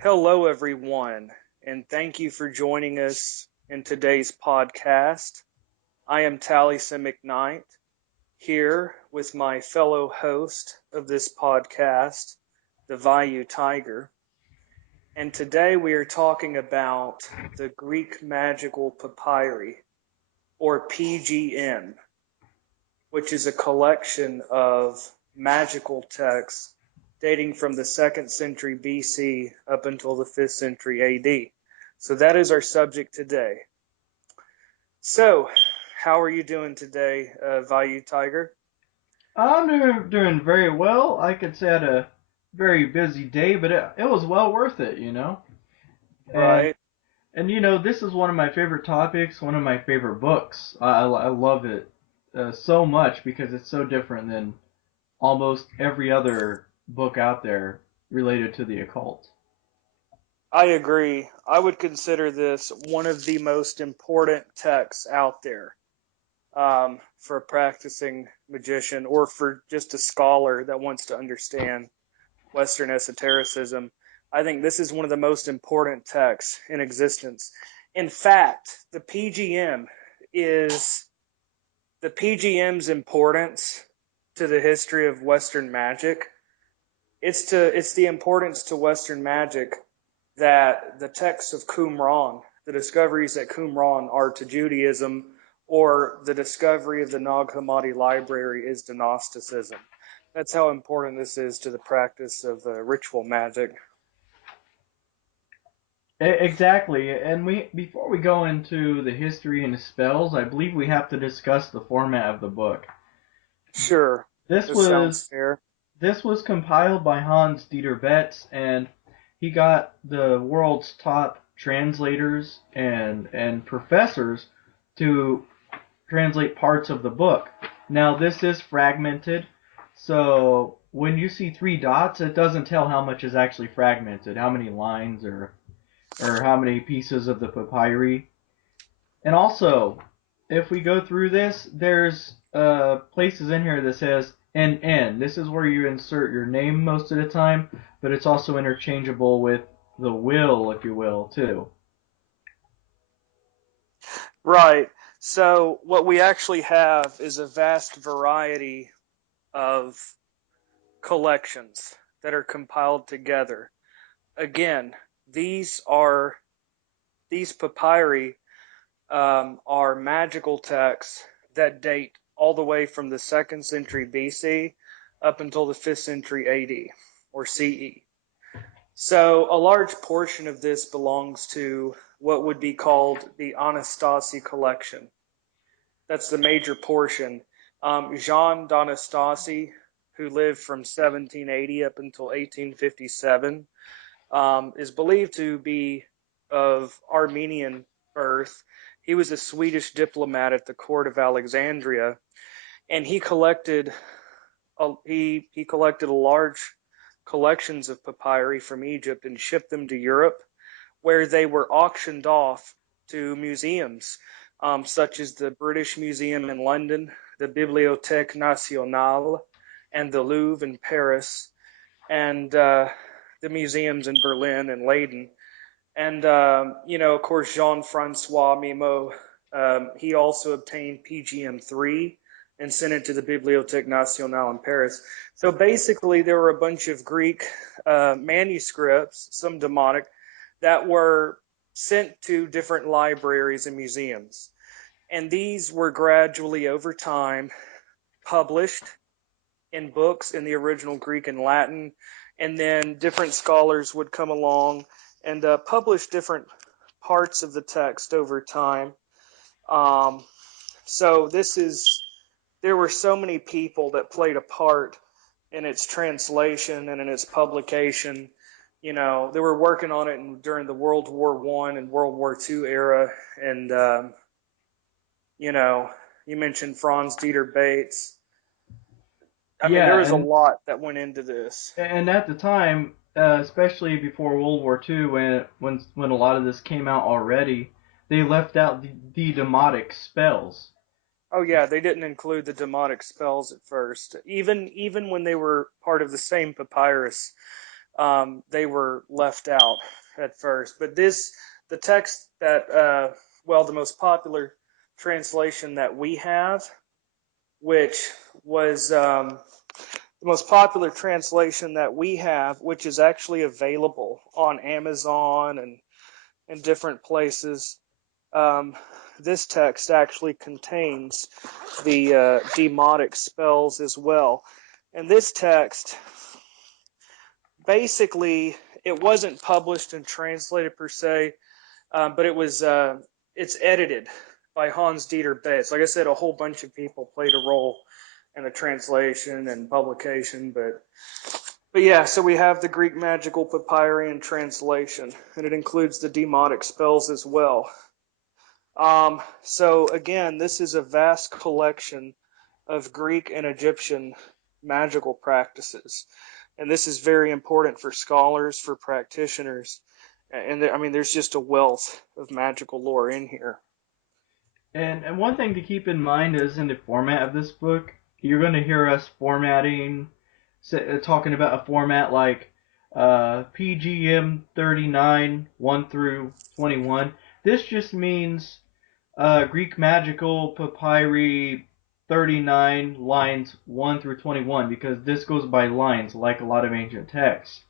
Hello, everyone, and thank you for joining us in today's podcast. I am Taliesin McKnight, here with my fellow host of this podcast, the Vayu Tiger. And today we are talking about the Greek Magical Papyri, or PGM, which is a collection of magical texts dating from the 2nd century BC up until the 5th century AD. So that is our subject today. So, how are you doing today, Vayu Tiger? I'm doing very well. I could say I had a very busy day, but it was well worth it, you know. And Right. this is one of my favorite topics, one of my favorite books. I love it so much because it's so different than almost every other book out there related to the occult. I agree. I would consider this one of the most important texts out there for a practicing magician or for just a scholar that wants to understand Western esotericism. I think this is one of the most important texts in existence. In fact, is the PGM's importance to the history of Western magic. It's the importance to Western magic that the texts of Qumran, the discoveries at Qumran, are to Judaism, or the discovery of the Nag Hammadi library is to Gnosticism. That's how important this is to the practice of ritual magic. Exactly. And we before we go into the history and the spells, I believe we have to discuss the format of the book. Sure, This this sounds was fair. This was compiled by Hans Dieter Betz, and he got the world's top translators and professors to translate parts of the book. Now, this is fragmented, so when you see three dots, it doesn't tell how much is actually fragmented, how many lines or how many pieces of the papyri. And also, if we go through this, there's places in here that says NN. This is where you insert your name most of the time, but it's also interchangeable with the will, if you will, too. Right. So, what we actually have is a vast variety of collections that are compiled together. Again, these are these papyri are magical texts that date all the way from the 2nd century BC up until the 5th century AD or CE. So a large portion of this belongs to what would be called the Anastasi collection. That's the major portion. Jean d'Anastasi, who lived from 1780 up until 1857, is believed to be of Armenian birth. He was a Swedish diplomat at the court of Alexandria, and he collected a large collections of papyri from Egypt and shipped them to Europe, where they were auctioned off to museums, such as the British Museum in London, the Bibliothèque Nationale, and the Louvre in Paris, and the museums in Berlin and Leyden. And, of course, Jean Francois Mimo, he also obtained PGM3 and sent it to the Bibliothèque Nationale in Paris. So basically, there were a bunch of Greek manuscripts, some demonic, that were sent to different libraries and museums. And these were gradually, over time, published in books in the original Greek and Latin. And then different scholars would come along and publish different parts of the text over time. Um, so there were so many people that played a part in its translation and in its publication. They were working on it during the World War I and World War II era. And, you know, you mentioned Franz Dieter Bates. I mean, Yeah, there was a and lot that went into this. and at the time, especially before World War II, when a lot of this came out already, they left out the demotic spells. Oh yeah, they didn't include the demonic spells at first. Even when they were part of the same papyrus, they were left out at first. But the text that, the most popular translation that we have, which was the most popular translation that we have, which is actually available on Amazon and different places. Um, this text actually contains the demotic spells as well. And this text, basically, it wasn't published and translated per se, but it's edited by Hans Dieter Betz. Like I said, a whole bunch of people played a role in the translation and publication, but yeah, so we have the Greek Magical Papyri in translation, and it includes the demotic spells as well. So again, this is a vast collection of Greek and Egyptian magical practices, and this is very important for scholars, for practitioners, and I mean, there's just a wealth of magical lore in here. And one thing to keep in mind is in the format of this book, you're going to hear us talking about a format like PGM 39, 1 through 21. This just means Greek Magical Papyri 39 lines 1 through 21 because this goes by lines like a lot of ancient texts.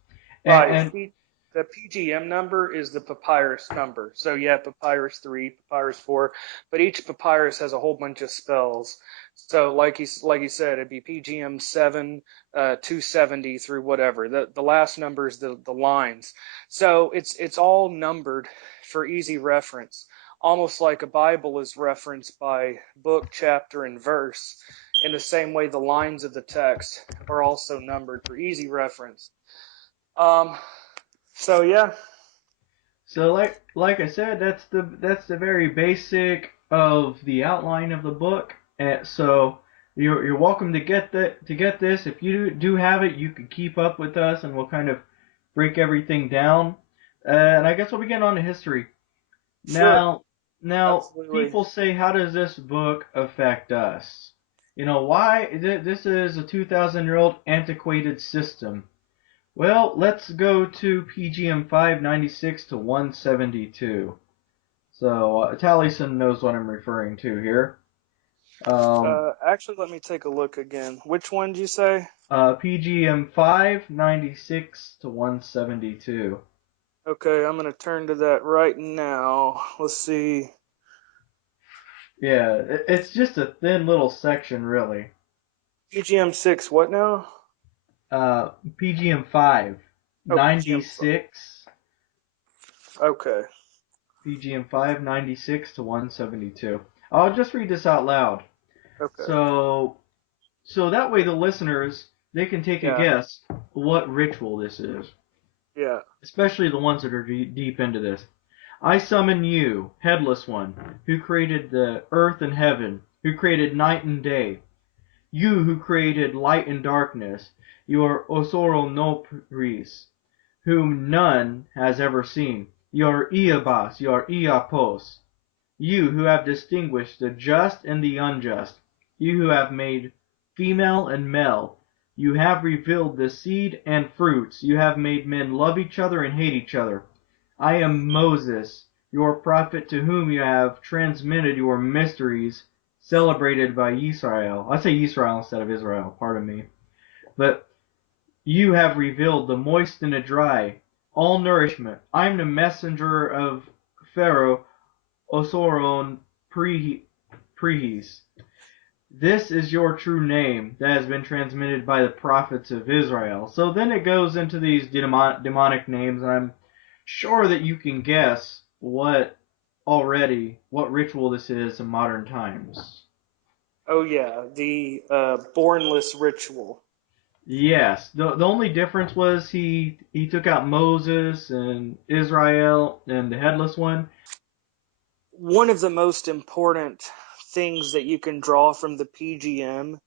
Right. And The PGM number is the papyrus number. So yeah, papyrus 3, papyrus 4, but each papyrus has a whole bunch of spells. So like you said, it'd be PGM 7, 270 through whatever. The last number is the lines. So it's all numbered for easy reference, almost like a Bible is referenced by book, chapter, and verse. In the same way, the lines of the text are also numbered for easy reference. Um, so yeah, so like I said, that's the very basic of the outline of the book. And so you're welcome to get this. If you do have it, you can keep up with us, and we'll kind of break everything down. And I guess we'll begin on the history. sure, Now, now absolutely. people say, how does this book affect us? You know, why this is a 2,000-year-old antiquated system. Well, let's go to PGM 596 to 172. So Taliesin knows what I'm referring to here. Um, Actually, let me take a look again. Which one did you say? PGM 596 to 172. Okay, I'm gonna turn to that right now. Let's see. Yeah, it's just a thin little section, really. PGM 6, what now? PGM 5 Oh, PGM 5. 96. Okay, PGM 596 to 172. I'll just read this out loud. okay, So so that way the listeners they can take a yeah, guess what ritual this is, yeah. especially the ones that are deep into this. I summon you, headless one, who created the earth and heaven, who created night and day. You who created light and darkness, your Osoro no Pris, whom none has ever seen, your Iabas, your Iapos. You who have distinguished the just and the unjust, you who have made female and male, you have revealed the seed and fruits, you have made men love each other and hate each other. I am Moses, your prophet, to whom you have transmitted your mysteries, celebrated by Israel. I say Israel instead of Israel, pardon me. But you have revealed the moist and the dry, all nourishment. I am the messenger of Pharaoh, Osoron Prehis. This is your true name that has been transmitted by the prophets of Israel. So then it goes into these demonic names, and I'm sure that you can guess what ritual this is in modern times. Oh yeah, the bornless ritual. Yes, the only difference was he took out Moses and Israel and the headless one. One of the most important things that you can draw from the PGM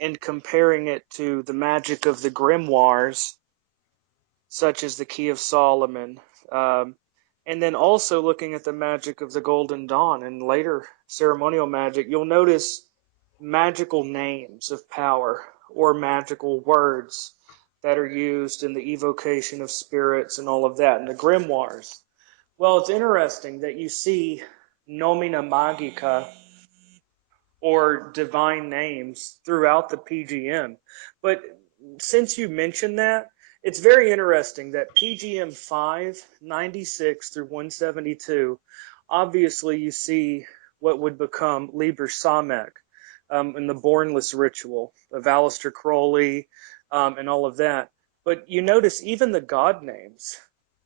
and comparing it to the magic of the grimoires, such as the Key of Solomon, um, and then also looking at the magic of the Golden Dawn and later ceremonial magic, you'll notice magical names of power or magical words that are used in the evocation of spirits and all of that, and the grimoires. Well, it's interesting that you see nomina magica or divine names throughout the PGM. But since you mentioned that, it's very interesting that PGM 596 through 172, obviously you see what would become Liber Samek in the Bornless ritual of Aleister Crowley and all of that. But you notice even the god names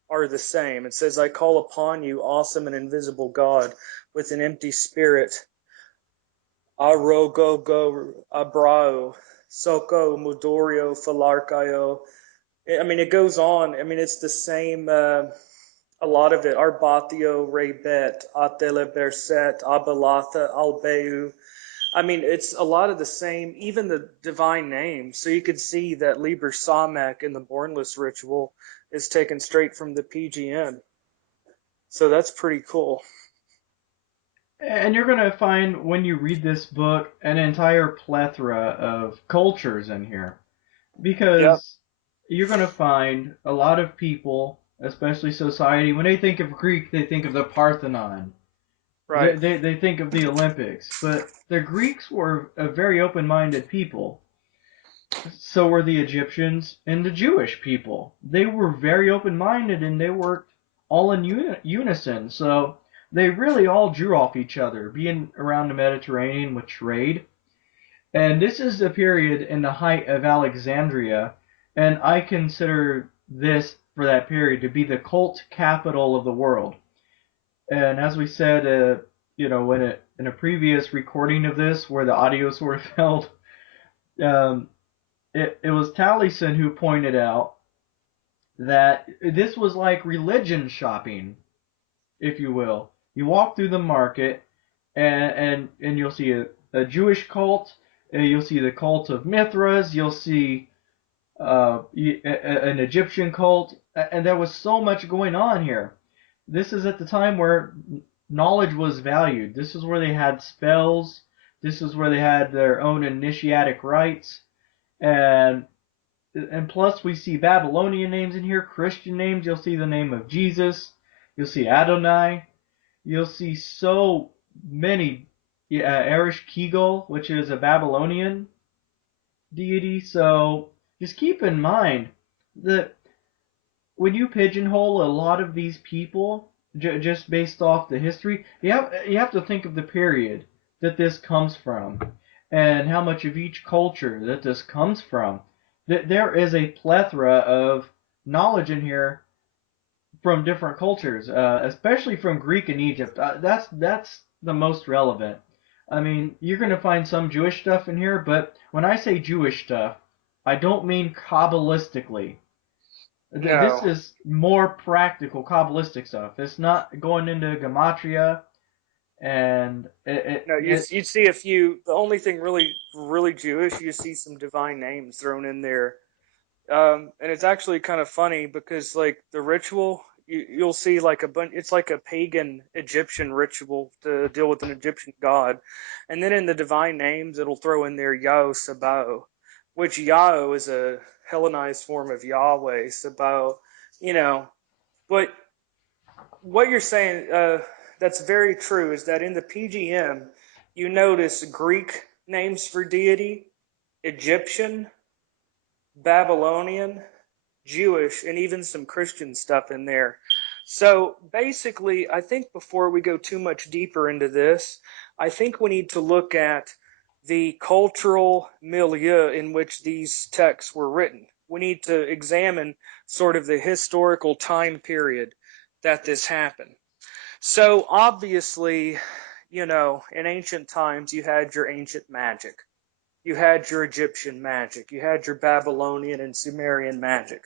are the same. It says, I call upon you, awesome and invisible God, with an empty spirit Arogogo Abrao, Soko Mudorio Falarkayo. I mean, it goes on. I mean, it's the same, a lot of it. Arbatio, Rebet, Atele Berset, Abalatha, Albeu. I mean, it's a lot of the same, even the divine names. So you could see that Liber Samek in the Bornless ritual is taken straight from the PGM. So that's pretty cool. And you're going to find when you read this book an entire plethora of cultures in here Yep, because you're going to find a lot of people, especially society, when they think of Greek, they think of the Parthenon. right. They think of the Olympics. But the Greeks were a very open minded people. So were the Egyptians and the Jewish people. They were very open minded and they worked all in unison. So they really all drew off each other, being around the Mediterranean with trade. And this is the period in the height of Alexandria, and I consider this for that period to be the cult capital of the world. And as we said, in a previous recording of this, where the audio sort of held, um, it was Taliesin who pointed out that this was like religion shopping, if you will. You walk through the market, and you'll see a Jewish cult, you'll see the cult of Mithras, you'll see an Egyptian cult, and there was so much going on here. This is at the time where knowledge was valued. This is where they had spells. This is where they had their own initiatic rites, and plus we see Babylonian names in here, Christian names. You'll see the name of Jesus. You'll see Adonai. You'll see so many. Erish Kegel, which is a Babylonian deity. So just keep in mind that when you pigeonhole a lot of these people just based off the history, you have to think of the period that this comes from and how much of each culture that this comes from. That there is a plethora of knowledge in here from different cultures, especially from Greek and Egypt. That's the most relevant. I mean, you're going to find some Jewish stuff in here, but when I say Jewish stuff, I don't mean Kabbalistically. This No, is more practical Kabbalistic stuff. It's not going into gematria and no, it you'd see a few. The only thing really Jewish, you see some divine names thrown in there. And it's actually kind of funny because like the ritual, you'll see like a bunch. It's like a pagan Egyptian ritual to deal with an Egyptian god, and then in the divine names, it'll throw in there Yao Sabao, which Yao is a Hellenized form of Yahweh Sabao, you know. But what you're saying, that's very true, is that in the PGM, you notice Greek names for deity, Egyptian, Babylonian, Jewish, and even some Christian stuff in there. So basically, I think before we go too much deeper into this, I think we need to look at the cultural milieu in which these texts were written. We need to examine sort of the historical time period that this happened. So obviously, in ancient times, you had your ancient magic. You had your Egyptian magic. You had your Babylonian and Sumerian magic.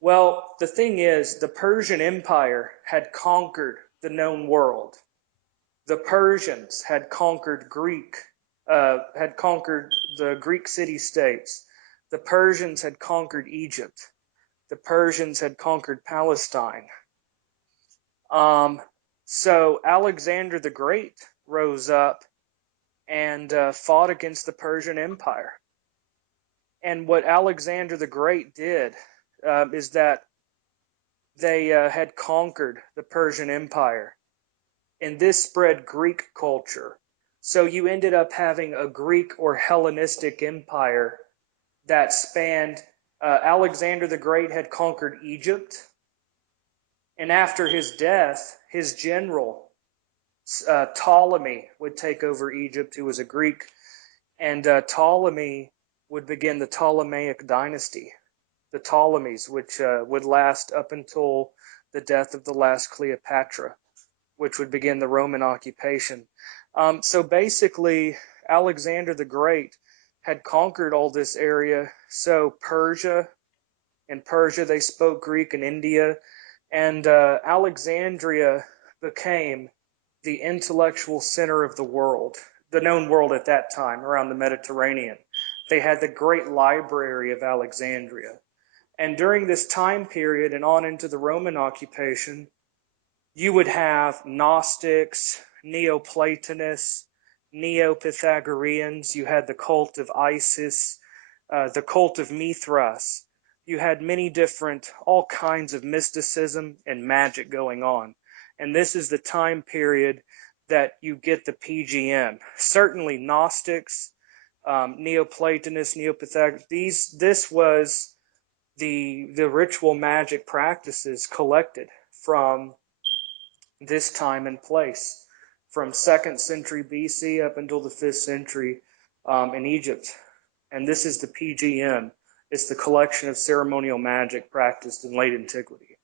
Well, the thing is, the Persian Empire had conquered the known world. The Persians had conquered the Greek city-states. The Persians had conquered Egypt. The Persians had conquered Palestine. Um, so Alexander the Great rose up and fought against the Persian Empire. And what Alexander the Great did is that they had conquered the Persian Empire, and this spread Greek culture. So you ended up having a Greek or Hellenistic empire that spanned. Alexander the Great had conquered Egypt, and after his death, his general Ptolemy would take over Egypt, who was a Greek, and Ptolemy would begin the Ptolemaic dynasty, the Ptolemies, which would last up until the death of the last Cleopatra, which would begin the Roman occupation. So basically, Alexander the Great had conquered all this area. So in Persia, they spoke Greek, in India, and Alexandria became the intellectual center of the world, the known world at that time, around the Mediterranean. They had the great library of Alexandria. And during this time period and on into the Roman occupation, you would have Gnostics, Neoplatonists, Neo-Pythagoreans. You had the cult of Isis, the cult of Mithras. You had many different, all kinds of mysticism and magic going on. And this is the time period that you get the PGM. Certainly Gnostics, Neoplatonists, Neo-Pythagoreans. This was the ritual magic practices collected from this time and place, from 2nd century BC up until the 5th century in Egypt. And this is the PGM. It's the collection of ceremonial magic practiced in late antiquity.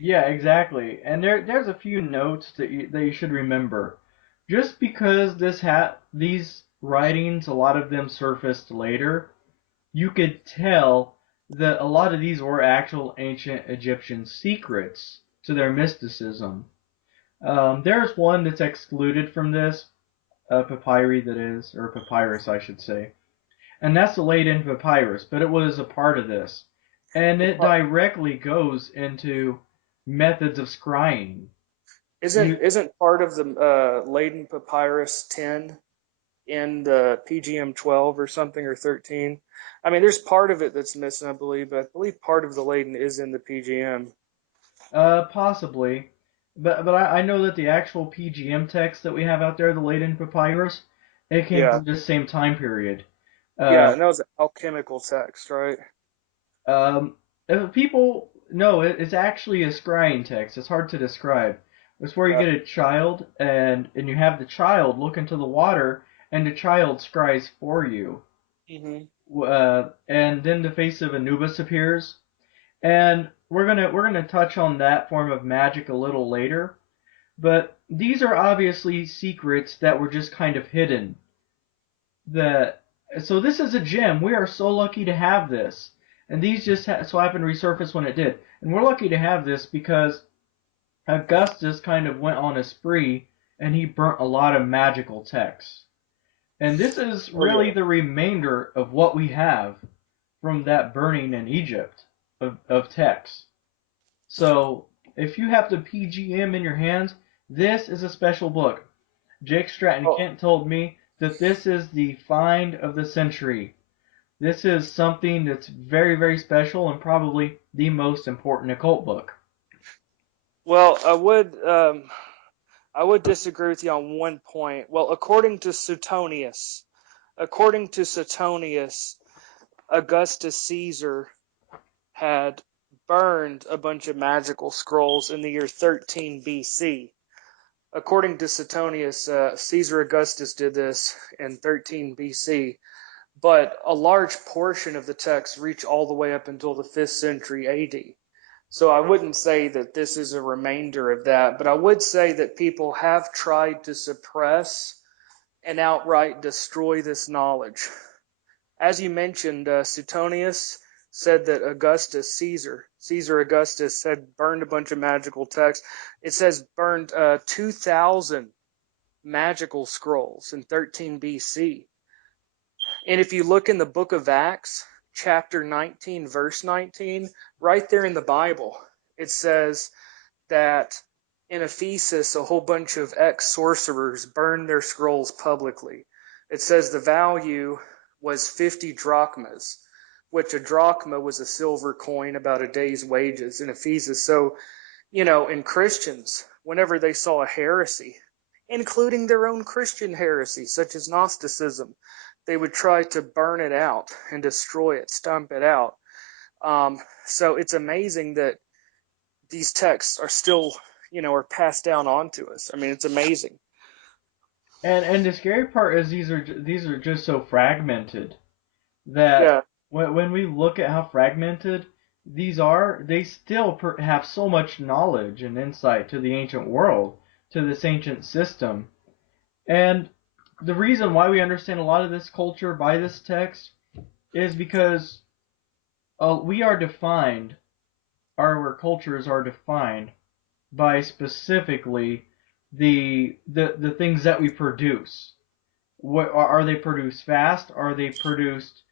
Yeah, exactly. And there's a few notes that you should remember. Just because these writings, a lot of them surfaced later, you could tell that a lot of these were actual ancient Egyptian secrets to their mysticism. There's one that's excluded from this, papyri that is, or papyrus I should say, and that's the Leiden papyrus, but it was a part of this. And it directly goes into methods of scrying. You Isn't part of the Leiden Papyrus 10 in the PGM 12 or something, or 13? I mean, there's part of it that's missing, I believe, but I believe part of the Leiden is in the PGM. Possibly, but I know that the actual PGM text that we have out there, the Leiden papyrus, it came Yeah, from this same time period. yeah, Uh, and that was an alchemical text, right? Um, People no, it's actually a scrying text. It's hard to describe. It's where you Yeah. get a child and you have the child look into the water and the child scries for you. Hmm. And then the face of Anubis appears, and we're gonna touch on that form of magic a little later. But these are obviously secrets that were just kind of hidden. That so this is a gem. We are so lucky to have this, and these just so happened to resurface when it did, and we're lucky to have this because Augustus kind of went on a spree and he burnt a lot of magical texts, and this is Oh really yeah. the remainder of what we have from that burning in Egypt of texts. So if you have the PGM in your hands, this is a special book. Jake Stratton Oh, Kent told me that this is the find of the century. This is something that's very, very special and probably the most important occult book. well, I would disagree with you on one point. Well, according to Suetonius, Augustus Caesar had burned a bunch of magical scrolls in the year 13 BC. According to Suetonius, Caesar Augustus did this in 13 BC, but a large portion of the text reach all the way up until the 5th century AD. So I wouldn't say that this is a remainder of that, but I would say that people have tried to suppress and outright destroy this knowledge. As you mentioned, Suetonius said that Caesar Augustus, had burned a bunch of magical texts. It says burned 2,000 magical scrolls in 13 BC. And if you look in the book of Acts, chapter 19, verse 19, right there in the Bible, it says that in Ephesus, a whole bunch of ex sorcerers burned their scrolls publicly. It says the value was 50 drachmas, which a drachma was a silver coin about a day's wages in Ephesus. So, in Christians, whenever they saw a heresy, including their own Christian heresy, such as Gnosticism, they would try to burn it out and destroy it, stomp it out. So it's amazing that these texts are still, are passed down onto us. I mean, it's amazing. And the scary part is these are just so fragmented that Yeah, when we look at how fragmented these are, they still have so much knowledge and insight to the ancient world, to this ancient system. And the reason why we understand a lot of this culture by this text is because we are defined, our cultures are defined by specifically the things that we produce. What are they produced fast? Are they produced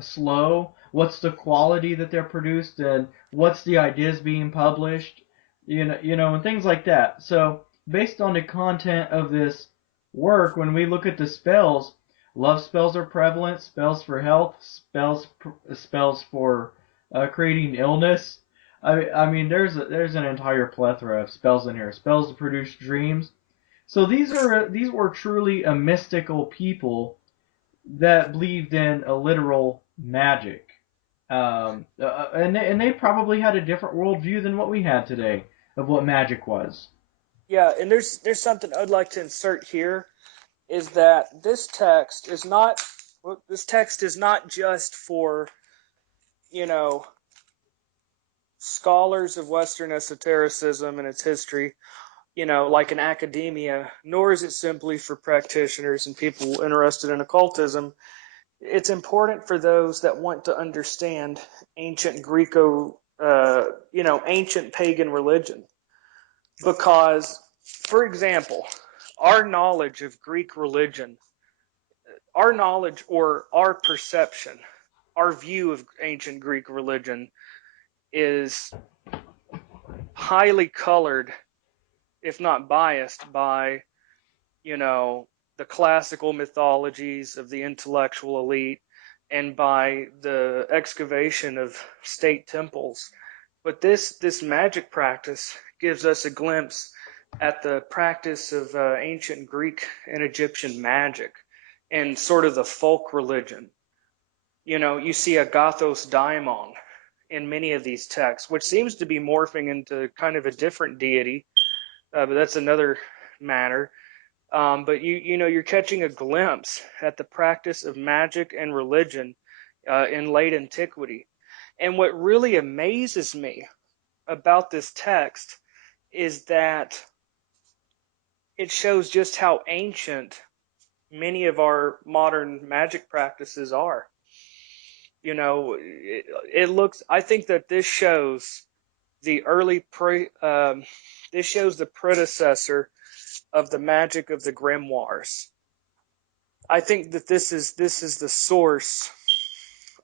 slow? What's the quality that they're produced, and what's the ideas being published? And things like that. So based on the content of this work, when we look at the spells, love spells are prevalent. Spells for health, spells for creating illness. I mean, there's an entire plethora of spells in here. Spells to produce dreams. So these were truly a mystical people that believed in a literal magic, and they probably had a different worldview than what we had today of what magic was. yeah, and there's something I'd like to insert here is that this text is not just for you know scholars of Western esotericism and its history, like in academia, nor is it simply for practitioners and people interested in occultism. It's important for those that want to understand ancient ancient pagan religion. Because, for example, our knowledge of Greek religion, our knowledge or our perception, our view of ancient Greek religion is highly colored, if not biased, by you know, the classical mythologies of the intellectual elite and by the excavation of state temples. But this magic practice gives us a glimpse at the practice of ancient Greek and Egyptian magic and sort of the folk religion. You see a Gothos daimon in many of these texts, which seems to be morphing into kind of a different deity, but that's another matter. But you're catching a glimpse at the practice of magic and religion in late antiquity. And what really amazes me about this text is that it shows just how ancient many of our modern magic practices are. It looks. I think that this shows the this shows the predecessor of the magic of the grimoires. I think that this is the source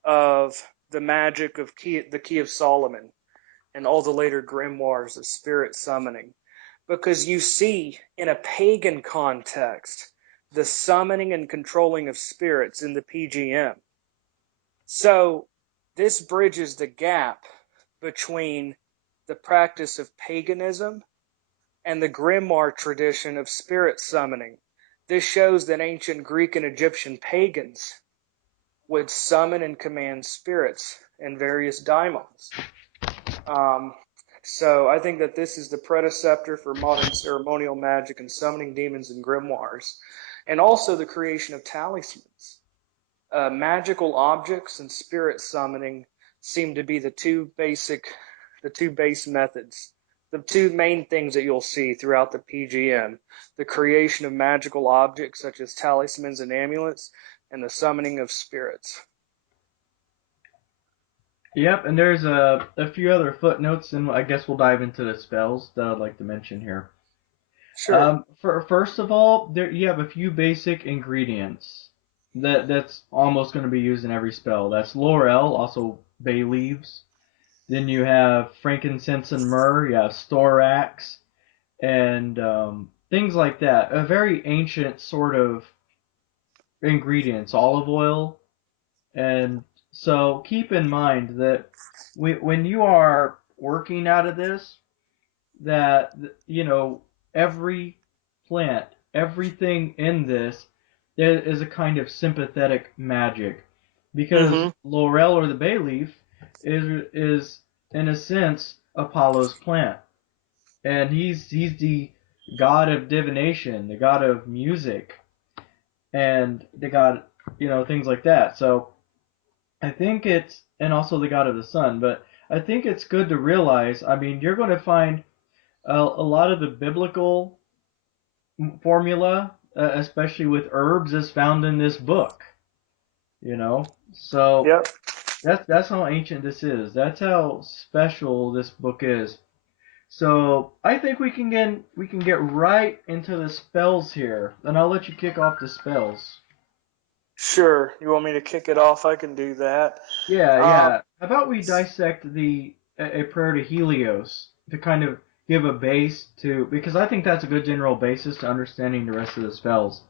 of the magic of the Key of Solomon and all the later grimoires of spirit summoning, because you see in a pagan context the summoning and controlling of spirits in the PGM. So this bridges the gap between the practice of paganism and the grimoire tradition of spirit summoning. This shows that ancient Greek and Egyptian pagans would summon and command spirits and various daimons. Um, so I think that this is the predecessor for modern ceremonial magic and summoning demons and grimoires, and also the creation of talismans. Magical objects and spirit summoning seem to be the two base methods, the two main things that you'll see throughout the PGM: the creation of magical objects such as talismans and amulets, and the summoning of spirits. Yep, and there's a few other footnotes, and I guess we'll dive into the spells that I'd like to mention here. Sure. First of all, there you have a few basic ingredients that's almost going to be used in every spell. That's laurel, also bay leaves. Then you have frankincense and myrrh. You have storax and things like that. A very ancient sort of ingredients, olive oil, and so keep in mind that when you are working out of this, that every plant, everything in this is a kind of sympathetic magic, because Mm-hmm. laurel or the bay leaf is in a sense Apollo's plant, and he's the god of divination, the god of music, and the god, things like that. So I think it's, and also the god of the sun, but I think it's good to realize, I mean, you're going to find a lot of the biblical formula, especially with herbs, is found in this book. So Yep. that's how ancient this is. That's how special this book is. So I think we can get right into the spells here, and I'll let you kick off the spells. Sure. You want me to kick it off? I can do that. Yeah, Um, yeah. How about we dissect a prayer to Helios to kind of give a base to, because I think that's a good general basis to understanding the rest of the spells.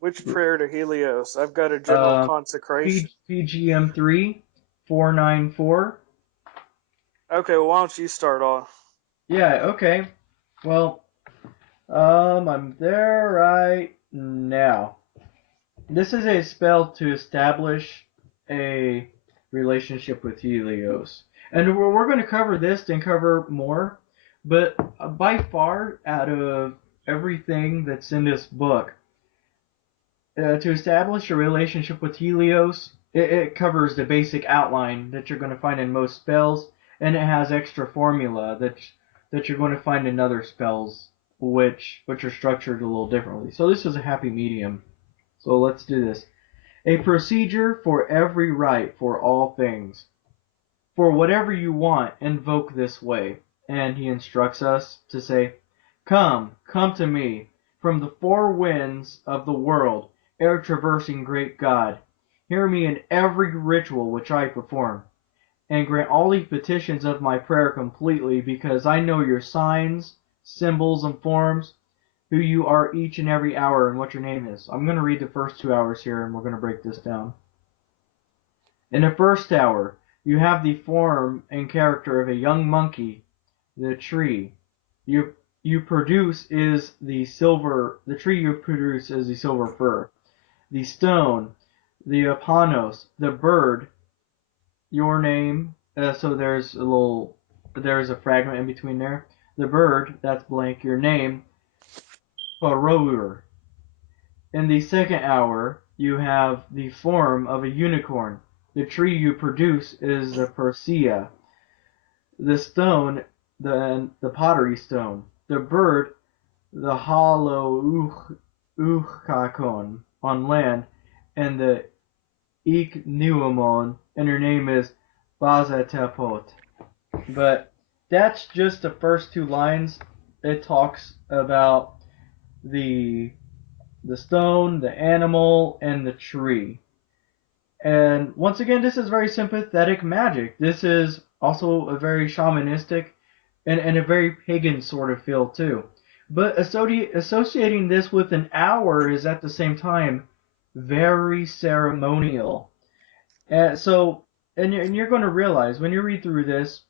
which prayer to Helios? I've got a general Um, consecration. PGM 3494. Okay, well, why don't you start off? Yeah, okay. Well, I'm there right now. This is a spell to establish a relationship with Helios. And we're going to cover this and cover more, but by far, out of everything that's in this book, to establish a relationship with Helios, it covers the basic outline that you're going to find in most spells, and it has extra formula that you're going to find in other spells, which are structured a little differently. So this is a happy medium. So let's do this. A procedure for every rite for all things. For whatever you want, invoke this way. And he instructs us to say, come to me, from the four winds of the world, ere traversing great God. Hear me in every ritual which I perform, and grant all the petitions of my prayer completely, because I know your signs, symbols, and forms, who you are each and every hour, and what your name is. I'm going to read the first 2 hours here, and we're going to break this down. In the first hour, you have the form and character of a young monkey. The tree you produce is the silver. The tree you produce is the silver fir. The stone, the apanos, the bird, your name. So there's a fragment in between there. The bird, that's blank. Your name, Farour. In the second hour, you have the form of a unicorn. The tree you produce is the Persea. The stone, the pottery stone. The bird, the hollow Uchakon on land, and the Ichneumon, and her name is Bazatepot. But that's just the first two lines. It talks about the the stone, the animal, and the tree. And once again, this is very sympathetic magic. This is also a very shamanistic and a very pagan sort of feel too. But associating this with an hour is at the same time very ceremonial. So, and you're going to realize when you read through this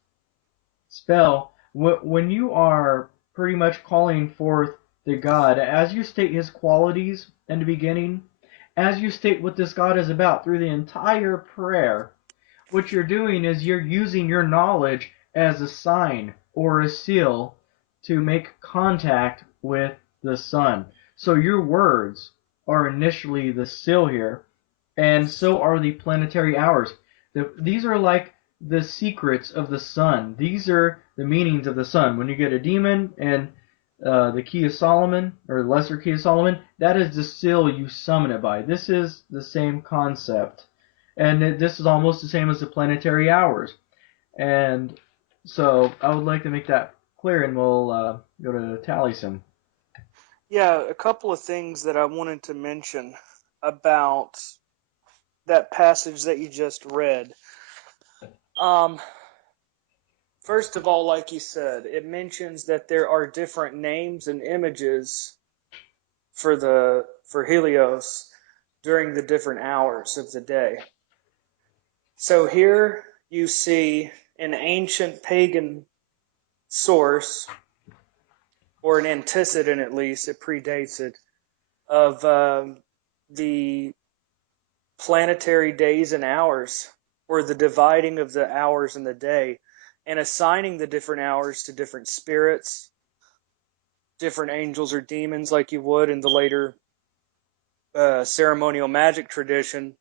spell, when you are pretty much calling forth the god, as you state his qualities in the beginning, as you state what this god is about through the entire prayer, what you're doing is you're using your knowledge as a sign or a seal to make contact with the sun. So your words are initially the seal here, and so are the planetary hours. These are like the secrets of the sun. These are the meanings of the sun. When you get a demon and the key of Solomon, or the lesser key of Solomon, that is the seal you summon it by. This is the same concept. And this is almost the same as the planetary hours. And so I would like to make that clear, and we'll go to Taliesin. Yeah, a couple of things that I wanted to mention about that passage that you just read. Um, First of all, like you said, it mentions that there are different names and images for Helios during the different hours of the day. So here you see an ancient pagan source, or an antecedent at least, it predates it, of the planetary days and hours, or the dividing of the hours in the day, and assigning the different hours to different spirits, different angels or demons, like you would in the later ceremonial magic tradition.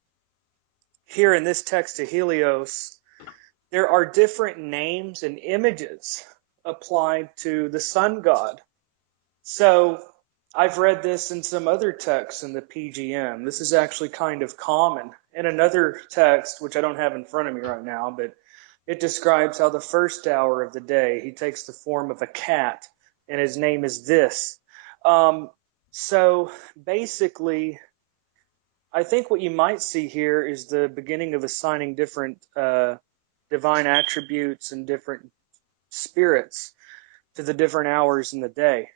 Here in this text to Helios, there are different names and images applied to the sun god. So I've read this in some other texts in the PGM. This is actually kind of common. In another text, which I don't have in front of me right now, but it describes how the first hour of the day he takes the form of a cat, and his name is this. Um, so basically, I think what you might see here is the beginning of assigning different divine attributes and different spirits to the different hours in the day.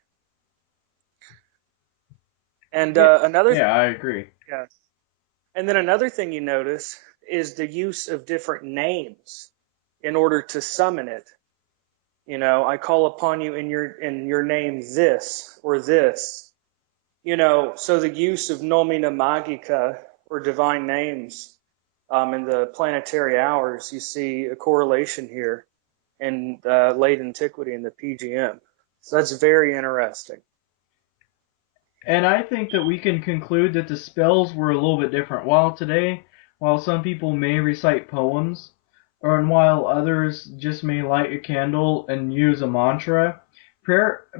And Yeah, yeah, I agree. yeah, and then another thing you notice is the use of different names in order to summon it. I call upon you in your name this or this. So the use of nomina magica, or divine names, in the planetary hours, you see a correlation here in late antiquity in the PGM. So that's very interesting. And I think that we can conclude that the spells were a little bit different. While some people may recite poems, or while others just may light a candle and use a mantra,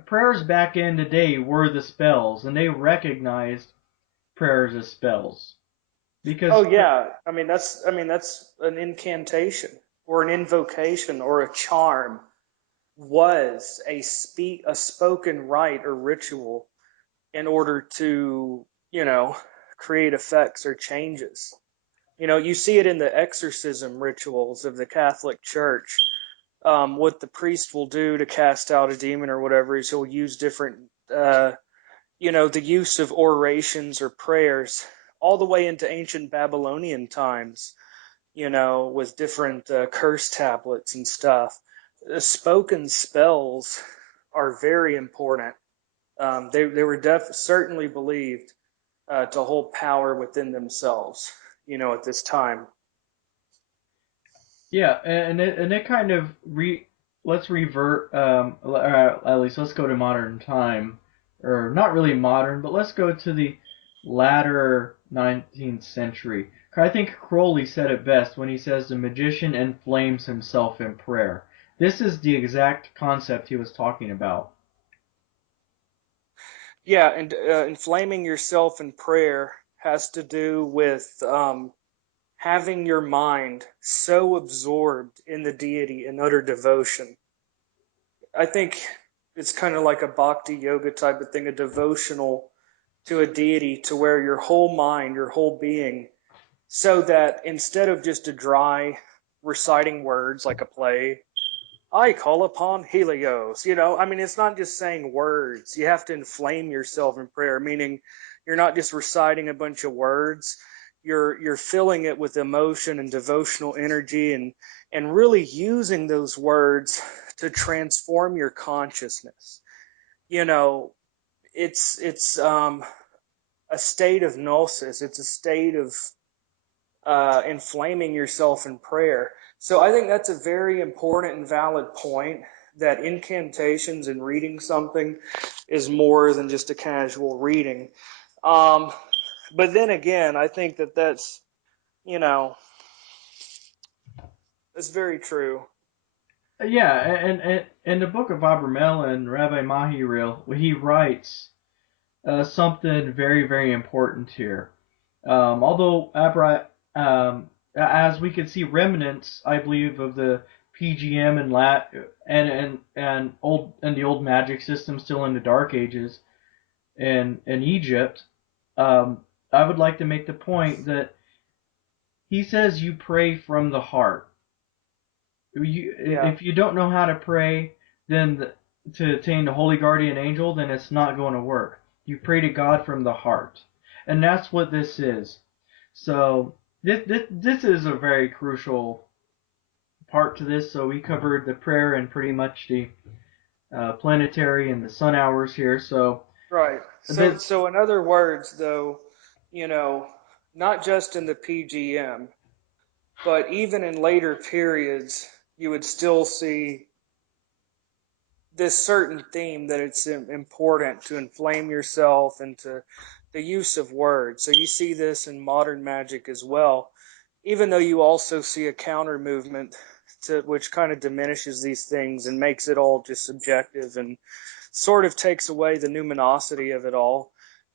prayers back in the day were the spells, and they recognized prayers as spells Oh because yeah, I mean that's an incantation or an invocation or a charm was a spoken rite or ritual in order to, create effects or changes. You see it in the exorcism rituals of the Catholic Church. What the priest will do to cast out a demon or whatever is he'll use different, the use of orations or prayers all the way into ancient Babylonian times, with different curse tablets and stuff. Spoken spells are very important. They were certainly believed to hold power within themselves, at this time. yeah, and it kind of let's revert, or at least let's go to modern time, or not really modern, but let's go to the latter 19th century. I think Crowley said it best when he says the magician inflames himself in prayer. This is the exact concept he was talking about. Yeah, and inflaming yourself in prayer has to do with having your mind so absorbed in the deity in utter devotion. I think it's kind of like a bhakti yoga type of thing, a devotional to a deity, to where your whole mind, your whole being, so that instead of just a dry reciting words like a play, I call upon Helios. It's not just saying words. You have to inflame yourself in prayer, meaning you're not just reciting a bunch of words. You're filling it with emotion and devotional energy, and really using those words to transform your consciousness. You know, it's a state of gnosis. It's a state of inflaming yourself in prayer. So I think that's a very important and valid point, that incantations and reading something is more than just a casual reading. Um, but then again, I think that's, you know, that's very true. Yeah, and in the book of Abramelin, Rabbi Mahiril, he writes something very, very important here. Although as we can see remnants, I believe, of the PGM and the old magic system still in the Dark Ages in Egypt, I would like to make the point that he says you pray from the heart. Yeah. If you don't know how to pray, then to attain the holy guardian angel, then it's not going to work. You pray to God from the heart. And that's what this is. So this is a very crucial part to this. So we covered the prayer and pretty much the planetary and the sun hours here. So Right. So, this, so in other words, though, you know, not just in the PGM, but even in later periods, you would still see this certain theme that it's important to inflame yourself and to the use of words. So you see this in modern magic as well, even though you also see a counter movement to which kind of diminishes these things and makes it all just subjective and sort of takes away the numinosity of it all.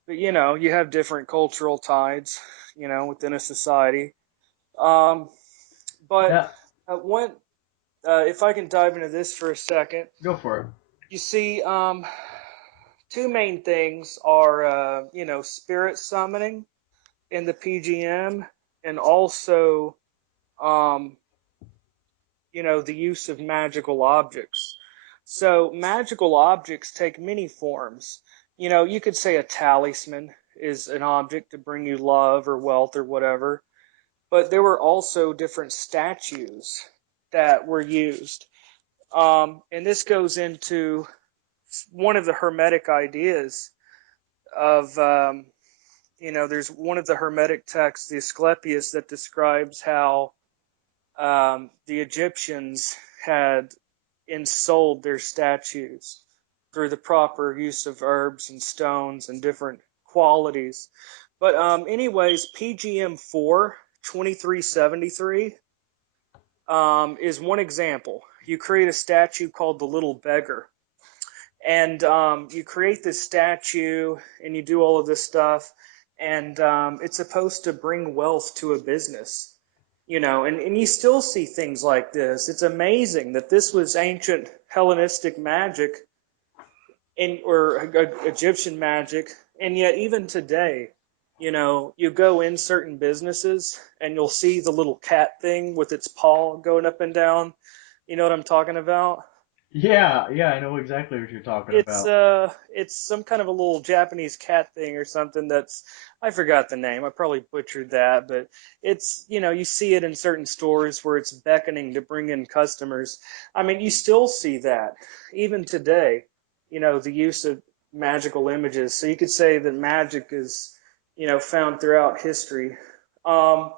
But you have different cultural tides, within a society. Um, but that one, if I can dive into this for a second, go for it. you see, two main things are, spirit summoning in the PGM, and also, um, the use of magical objects. So magical objects take many forms. You could say a talisman is an object to bring you love or wealth or whatever, but there were also different statues that were used. And this goes into one of the Hermetic ideas of, there's one of the Hermetic texts, the Asclepius, that describes how the Egyptians had ensouled their statues through the proper use of herbs and stones and different qualities. But anyways, PGM 4 2373 is one example. You create a statue called the Little Beggar. And you create this statue and you do all of this stuff. And it's supposed to bring wealth to a business. And you still see things like this. It's amazing that this was ancient Hellenistic magic or Egyptian magic, and yet even today, you go in certain businesses and you'll see the little cat thing with its paw going up and down. You know what I'm talking about? Yeah, yeah, I know exactly what you're talking It's about. uh it's some kind of a little Japanese cat thing or something that's I forgot the name. I probably butchered that, but it's you see it in certain stores where it's beckoning to bring in customers. I mean, you still see that even today, the use of magical images. So you could say that magic is, found throughout history. Um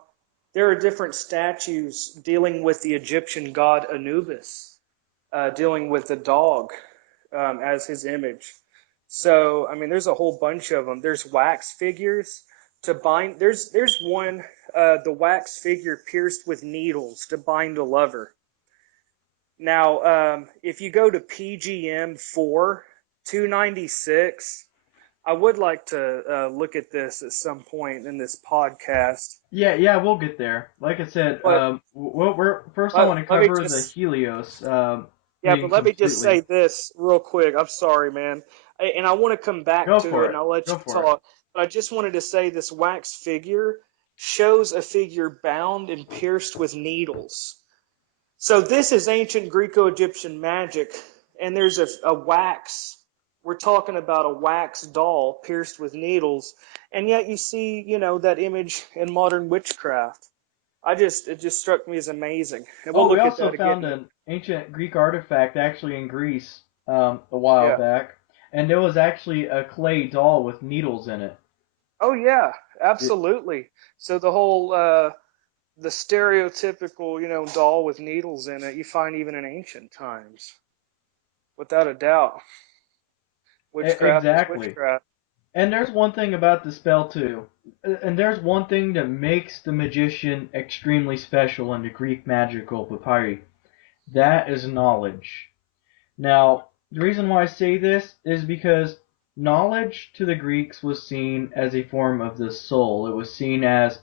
there are different statues dealing with the Egyptian god Anubis, dealing with the dog as his image. So I mean, there's a whole bunch of them. There's wax figures to bind. There's one, the wax figure pierced with needles to bind a lover. Now, if you go to PGM 4 296, I would like to look at this at some point in this podcast. Yeah, yeah, we'll get there. Like I said, But we're first I let, want to let me cover the just Helios Yeah, being but let me just say completely. this real quick. I'm sorry, man. And I want to come back Go to for it and it. I'll let Go you for it. talk. But I just wanted to say this wax figure shows a figure bound and pierced with needles. So this is ancient Greco-Egyptian magic, and there's a wax. We're talking about a wax doll pierced with needles, and yet you see, that image in modern witchcraft. It just struck me as amazing, and we'll Oh, we look at also that found again. an ancient Greek artifact actually in Greece a while Yeah. back, and there was actually a clay doll with needles in it. Oh yeah, It absolutely. So the whole the stereotypical, doll with needles in it, you find even in ancient times, without a doubt. Witchcraft is exactly. witchcraft. And there's one thing about the spell too. And there's one thing that makes the magician extremely special in the Greek magical papyri. That is knowledge. Now, the reason why I say this is because knowledge to the Greeks was seen as a form of the soul. It was seen as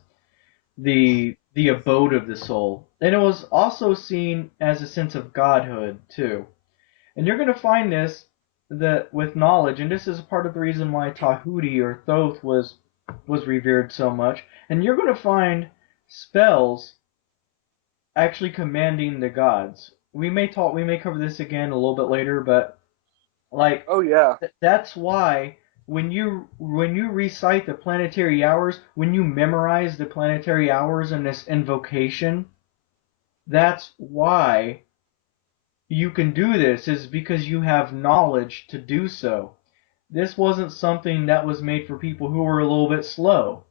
the abode of the soul. And it was also seen as a sense of godhood too. And you're going to find this that with knowledge, and this is part of the reason why Tahuti or Thoth was revered so much. And you're going to find spells actually commanding the gods. We may cover this again a little bit later, but like Oh yeah. that's why when you recite the planetary hours, when you memorize the planetary hours in this invocation, that's why you can do this, is because you have knowledge to do so. This wasn't something that was made for people who were a little bit slow.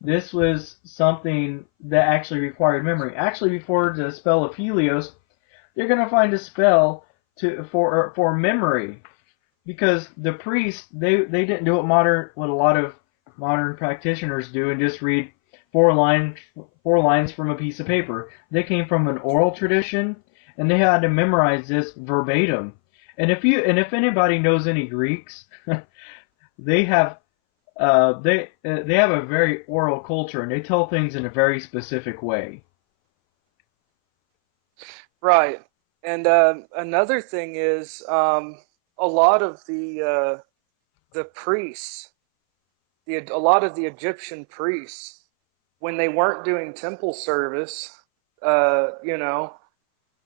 This was something that actually required memory. Actually, before the spell of Helios, you're going to find a spell for memory, because the priests, they didn't do what a lot of modern practitioners do and just read four lines from a piece of paper. They came from an oral tradition, and they had to memorize this verbatim. And if anybody knows any Greeks, they have they have a very oral culture, and they tell things in a very specific way. Right. And another thing is a lot of the priests, a lot of the Egyptian priests, when they weren't doing temple service, you know,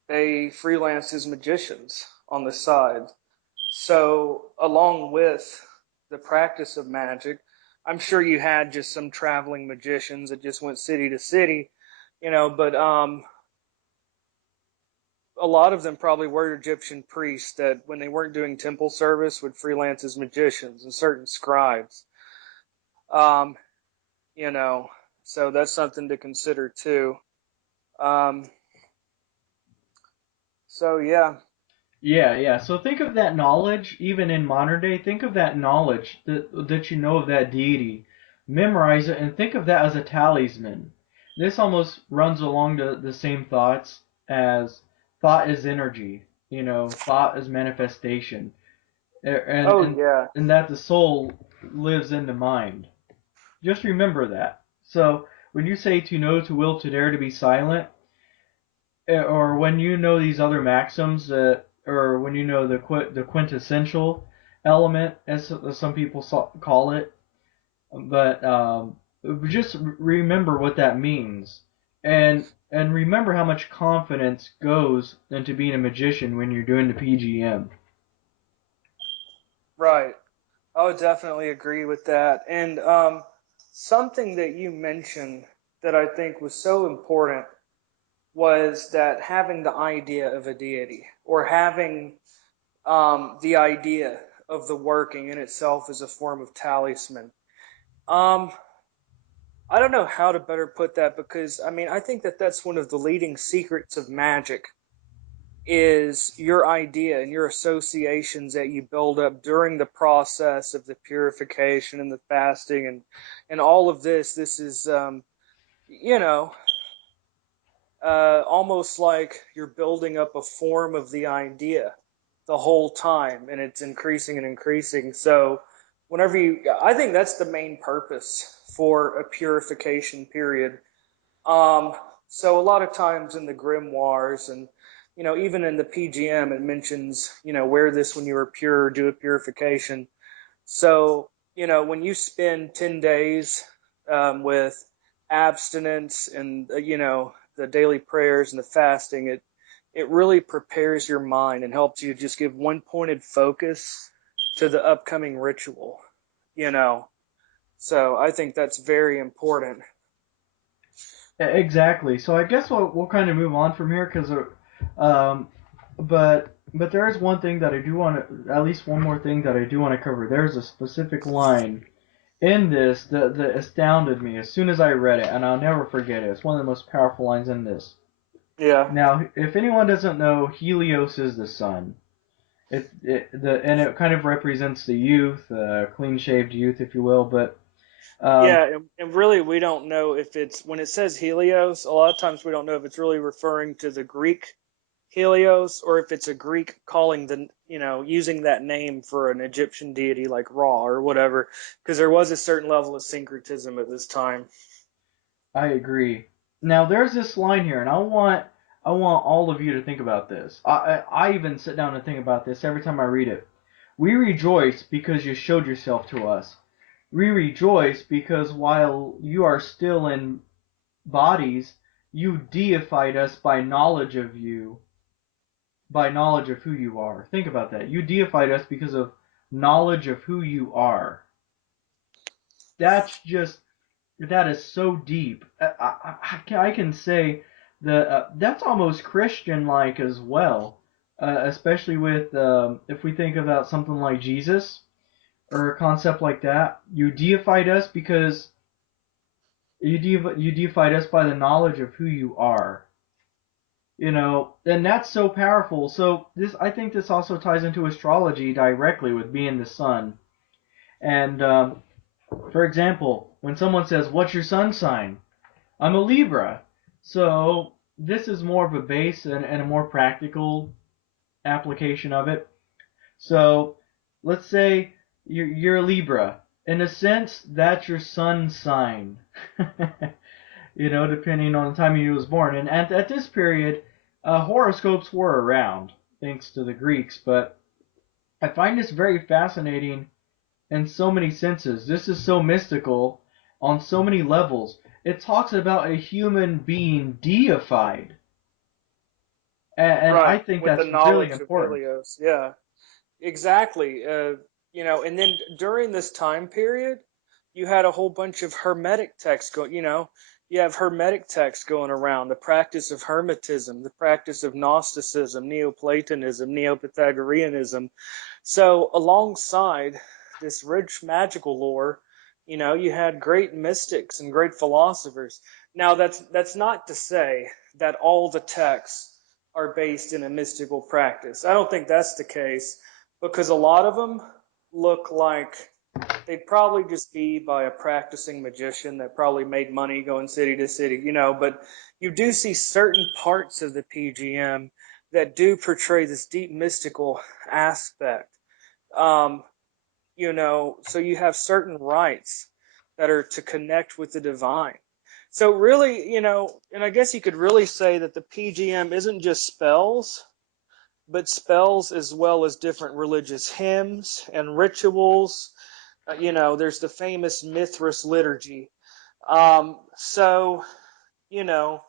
they freelanced as magicians on the side. So, along with the practice of magic, I'm sure you had just some traveling magicians that just went city to city, but a lot of them probably were Egyptian priests that, when they weren't doing temple service, would freelance as magicians and certain scribes. Um, you know, so that's something to consider too. Um, so yeah, Yeah, yeah. So think of that knowledge, even in modern day. Think of that knowledge that you know of that deity. Memorize it and think of that as a talisman. This almost runs along the same thoughts as thought is energy. Thought is manifestation, and oh and yeah, and that the soul lives in the mind. Just remember that. So when you say to know, to will, to dare, to be silent, or when you know these other maxims, or when you know the quintessential element, as some people call it, but just remember what that means, and remember how much confidence goes into being a magician when you're doing the PGM. right. I would definitely agree with that. And something that you mentioned that I think was so important was that having the idea of a deity, or having the idea of the working in itself as a form of talisman. Um, I don't know how to better put that, because I mean, I think that that's one of the leading secrets of magic, is your idea and your associations that you build up during the process of the purification and the fasting, and all of this. This is you know almost like you're building up a form of the idea the whole time, and it's increasing and increasing. So I think that's the main purpose for a purification period. um, so a lot of times in the grimoires, and even in the PGM, it mentions, wear this when you are pure, do a purification. So when you spend 10 days with abstinence, and the daily prayers and the fasting, it really prepares your mind and helps you just give one pointed focus to the upcoming ritual. you know so I think that's very important. Exactly. So I guess we'll kind of move on from here, because um, but there is one thing that I do want to, at least one more thing that I do want to cover. There's a specific line in this that astounded me as soon as I read it, and I'll never forget it. It's one of the most powerful lines in this. Yeah. Now, if anyone doesn't know, Helios is the sun. And it kind of represents the youth, clean shaved youth, if you will. But um, Yeah, and really, we don't know if it's, when it says Helios, a lot of times we don't know if it's really referring to the Greek Helios, or if it's a Greek calling using that name for an Egyptian deity like Ra or whatever, because there was a certain level of syncretism at this time. I agree. Now there's this line here, and I want all of you to think about this. I even sit down and think about this every time I read it. We rejoice because you showed yourself to us. We rejoice because while you are still in bodies, you deified us by knowledge of who you are. Think about that. You deified us because of knowledge of who you are. That's just that is so deep. I can say that that's almost Christian-like as well, especially with if we think about something like Jesus or a concept like that. You deified us because you deified us by the knowledge of who you are. And that's so powerful. So this, I think, this also ties into astrology directly with being the sun. And for example, when someone says, "What's your sun sign?" I'm a Libra. So this is more of a base and a more practical application of it. So let's say you're a Libra. In a sense, that's your sun sign. Depending on the time you was born. And at this period, horoscopes were around, thanks to the Greeks. But I find this very fascinating in so many senses. This is so mystical on so many levels. It talks about a human being deified. And I Right, think with the that's really knowledge of important. Helios. Yeah, exactly. And then during this time period, you had a whole bunch of hermetic texts going. You have hermetic texts going around, the practice of Hermetism, the practice of Gnosticism, Neoplatonism, Neopythagoreanism. So alongside this rich magical lore, you had great mystics and great philosophers. Now that's not to say that all the texts are based in a mystical practice. I don't think that's the case because a lot of them look like they'd probably just be by a practicing magician that probably made money going city to city. But you do see certain parts of the PGM that do portray this deep mystical aspect. Um, so you have certain rites that are to connect with the divine. So really, and I guess you could really say that the PGM isn't just spells, but spells as well as different religious hymns and rituals. There's the famous Mithras liturgy. So you know,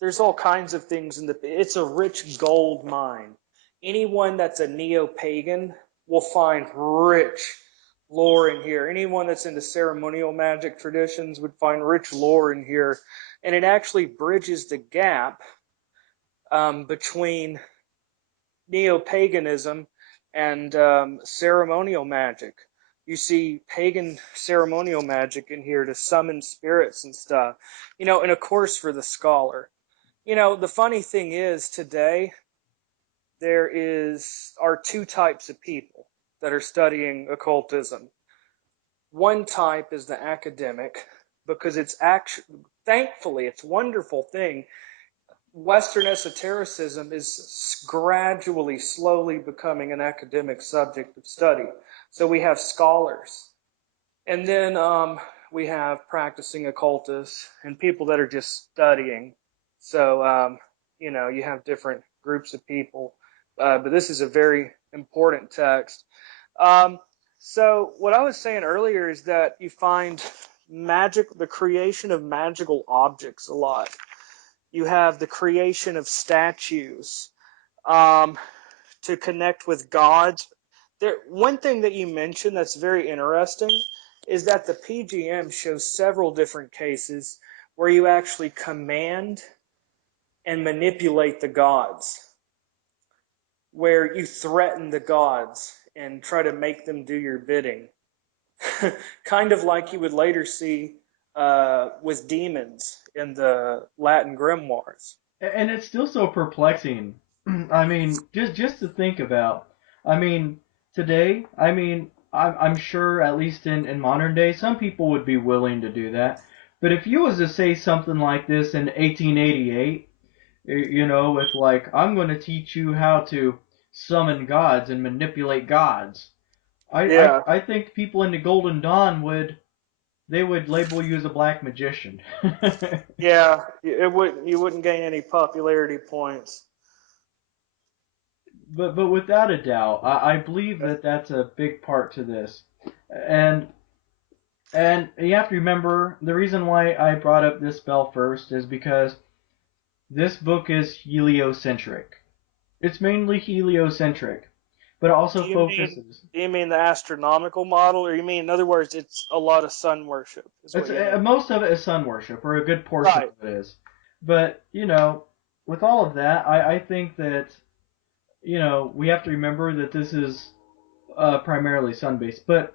there's all kinds of things it's a rich gold mine. Anyone that's a neo-pagan will find rich lore in here. Anyone that's into ceremonial magic traditions would find rich lore in here. And it actually bridges the gap between neo-paganism and ceremonial magic. You see pagan ceremonial magic in here to summon spirits and stuff. And of course for the scholar. The funny thing is today are two types of people that are studying occultism. One type is the academic because it's actually, thankfully, it's a wonderful thing. Western esotericism is gradually, slowly becoming an academic subject of study. So we have scholars, and then we have practicing occultists and people that are just studying. So you have different groups of people, but this is a very important text. Um, so what I was saying earlier is that you find the creation of magical objects a lot. You have the creation of statues um, to connect with gods. One thing that you mentioned that's very interesting is that the PGM shows several different cases where you actually command and manipulate the gods, where you threaten the gods and try to make them do your bidding. Kind of like you would later see with demons in the Latin grimoires. And it's still so perplexing. I mean, just to think about. I mean, today, I'm sure at least in modern day, some people would be willing to do that. But if you was to say something like this in 1888, with like, I'm going to teach you how to summon gods and manipulate gods, Yeah, I think people in the Golden Dawn would label you as a black magician. yeah, you wouldn't gain any popularity points. But without a doubt, I believe that that's a big part to this, and and you have to remember the reason why I brought up this spell first is because this book is heliocentric. It's mainly heliocentric, but it Do also you mean focuses. do you mean the astronomical model, or you mean, in other words, it's a lot of sun worship? Is what It's you mean? most of it is sun worship, or a good portion Right. of it is. But with all of that, I think that we have to remember that this is primarily sun based. But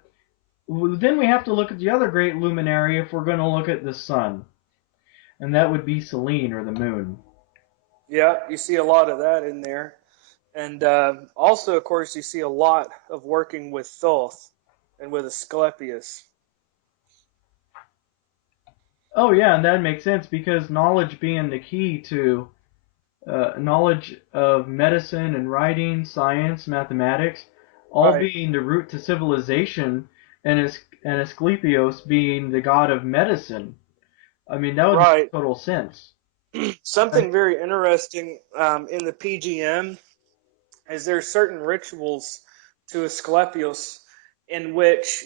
then we have to look at the other great luminary if we're going to look at the sun, and that would be Selene or the moon. Yeah, you see a lot of that in there. And also, of course, you see a lot of working with Thoth and with Asclepius. Oh yeah, and that makes sense because knowledge being the key to knowledge of medicine and writing, science, mathematics, all Right. being the root to civilization, and Asclepios being the god of medicine. I mean, that would make Right. total sense. Something very interesting in the PGM is there certain rituals to Asclepius in which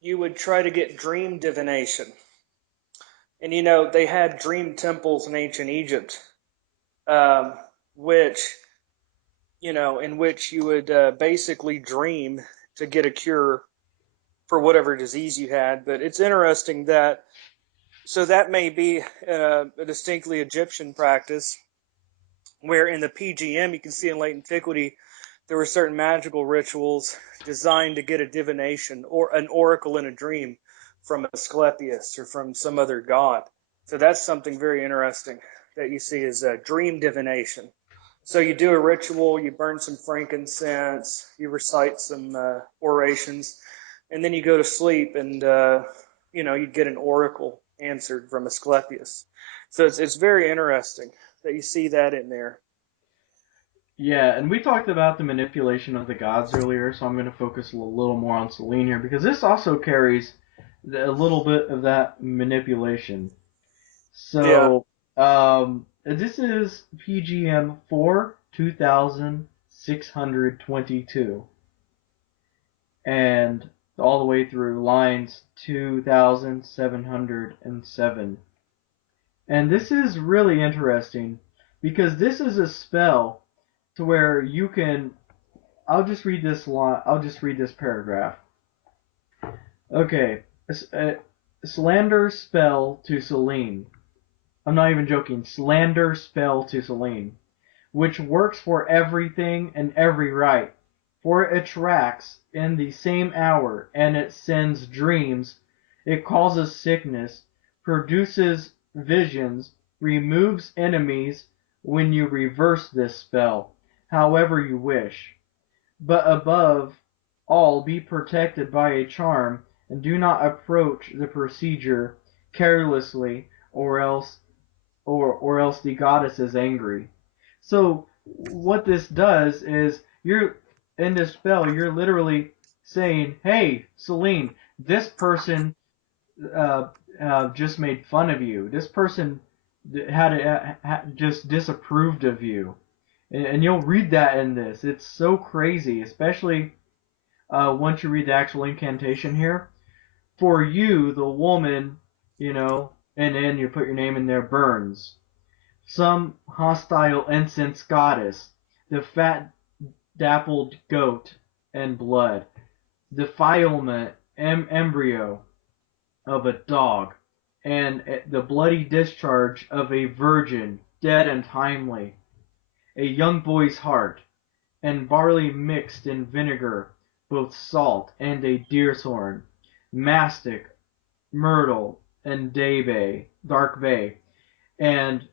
you would try to get dream divination. And they had dream temples in ancient Egypt, um, which in which you would basically dream to get a cure for whatever disease you had. But it's interesting that so that may be a distinctly Egyptian practice, where in the PGM you can see in late antiquity there were certain magical rituals designed to get a divination or an oracle in a dream from Asclepius or from some other god. So that's something very interesting that you see is dream divination. So you do a ritual, you burn some frankincense, you recite some orations, and then you go to sleep, and you get an oracle answered from Asclepius. So it's very interesting that you see that in there. Yeah, and we talked about the manipulation of the gods earlier, so I'm going to focus a little more on Selene here because this also carries a little bit of that manipulation. Yeah. So, this is PGM 4 2622, and all the way through lines 2707. And this is really interesting because this is a spell to where you can. I'll just read this line. I'll just read this paragraph. Okay, slander spell to Selene. I'm not even joking. Slander spell to Selene, which works for everything and every rite. For it attracts in the same hour, and it sends dreams. It causes sickness, produces visions, removes enemies when you reverse this spell, however you wish. But above all be protected by a charm, and do not approach the procedure carelessly, or else the goddess is angry. So what this does is you're in this spell, you're literally saying, "Hey, Celine, this person uh, just made fun of you. This person just disapproved of you." And you'll read that in this. It's so crazy, especially once you read the actual incantation here. For you, the woman, and then you put your name in there, burns. Some hostile incense goddess, the fat dappled goat and blood, defilement embryo of a dog, and the bloody discharge of a virgin, dead and timely, a young boy's heart, and barley mixed in vinegar, both salt and a deer's horn, mastic, myrtle, and dark bay, and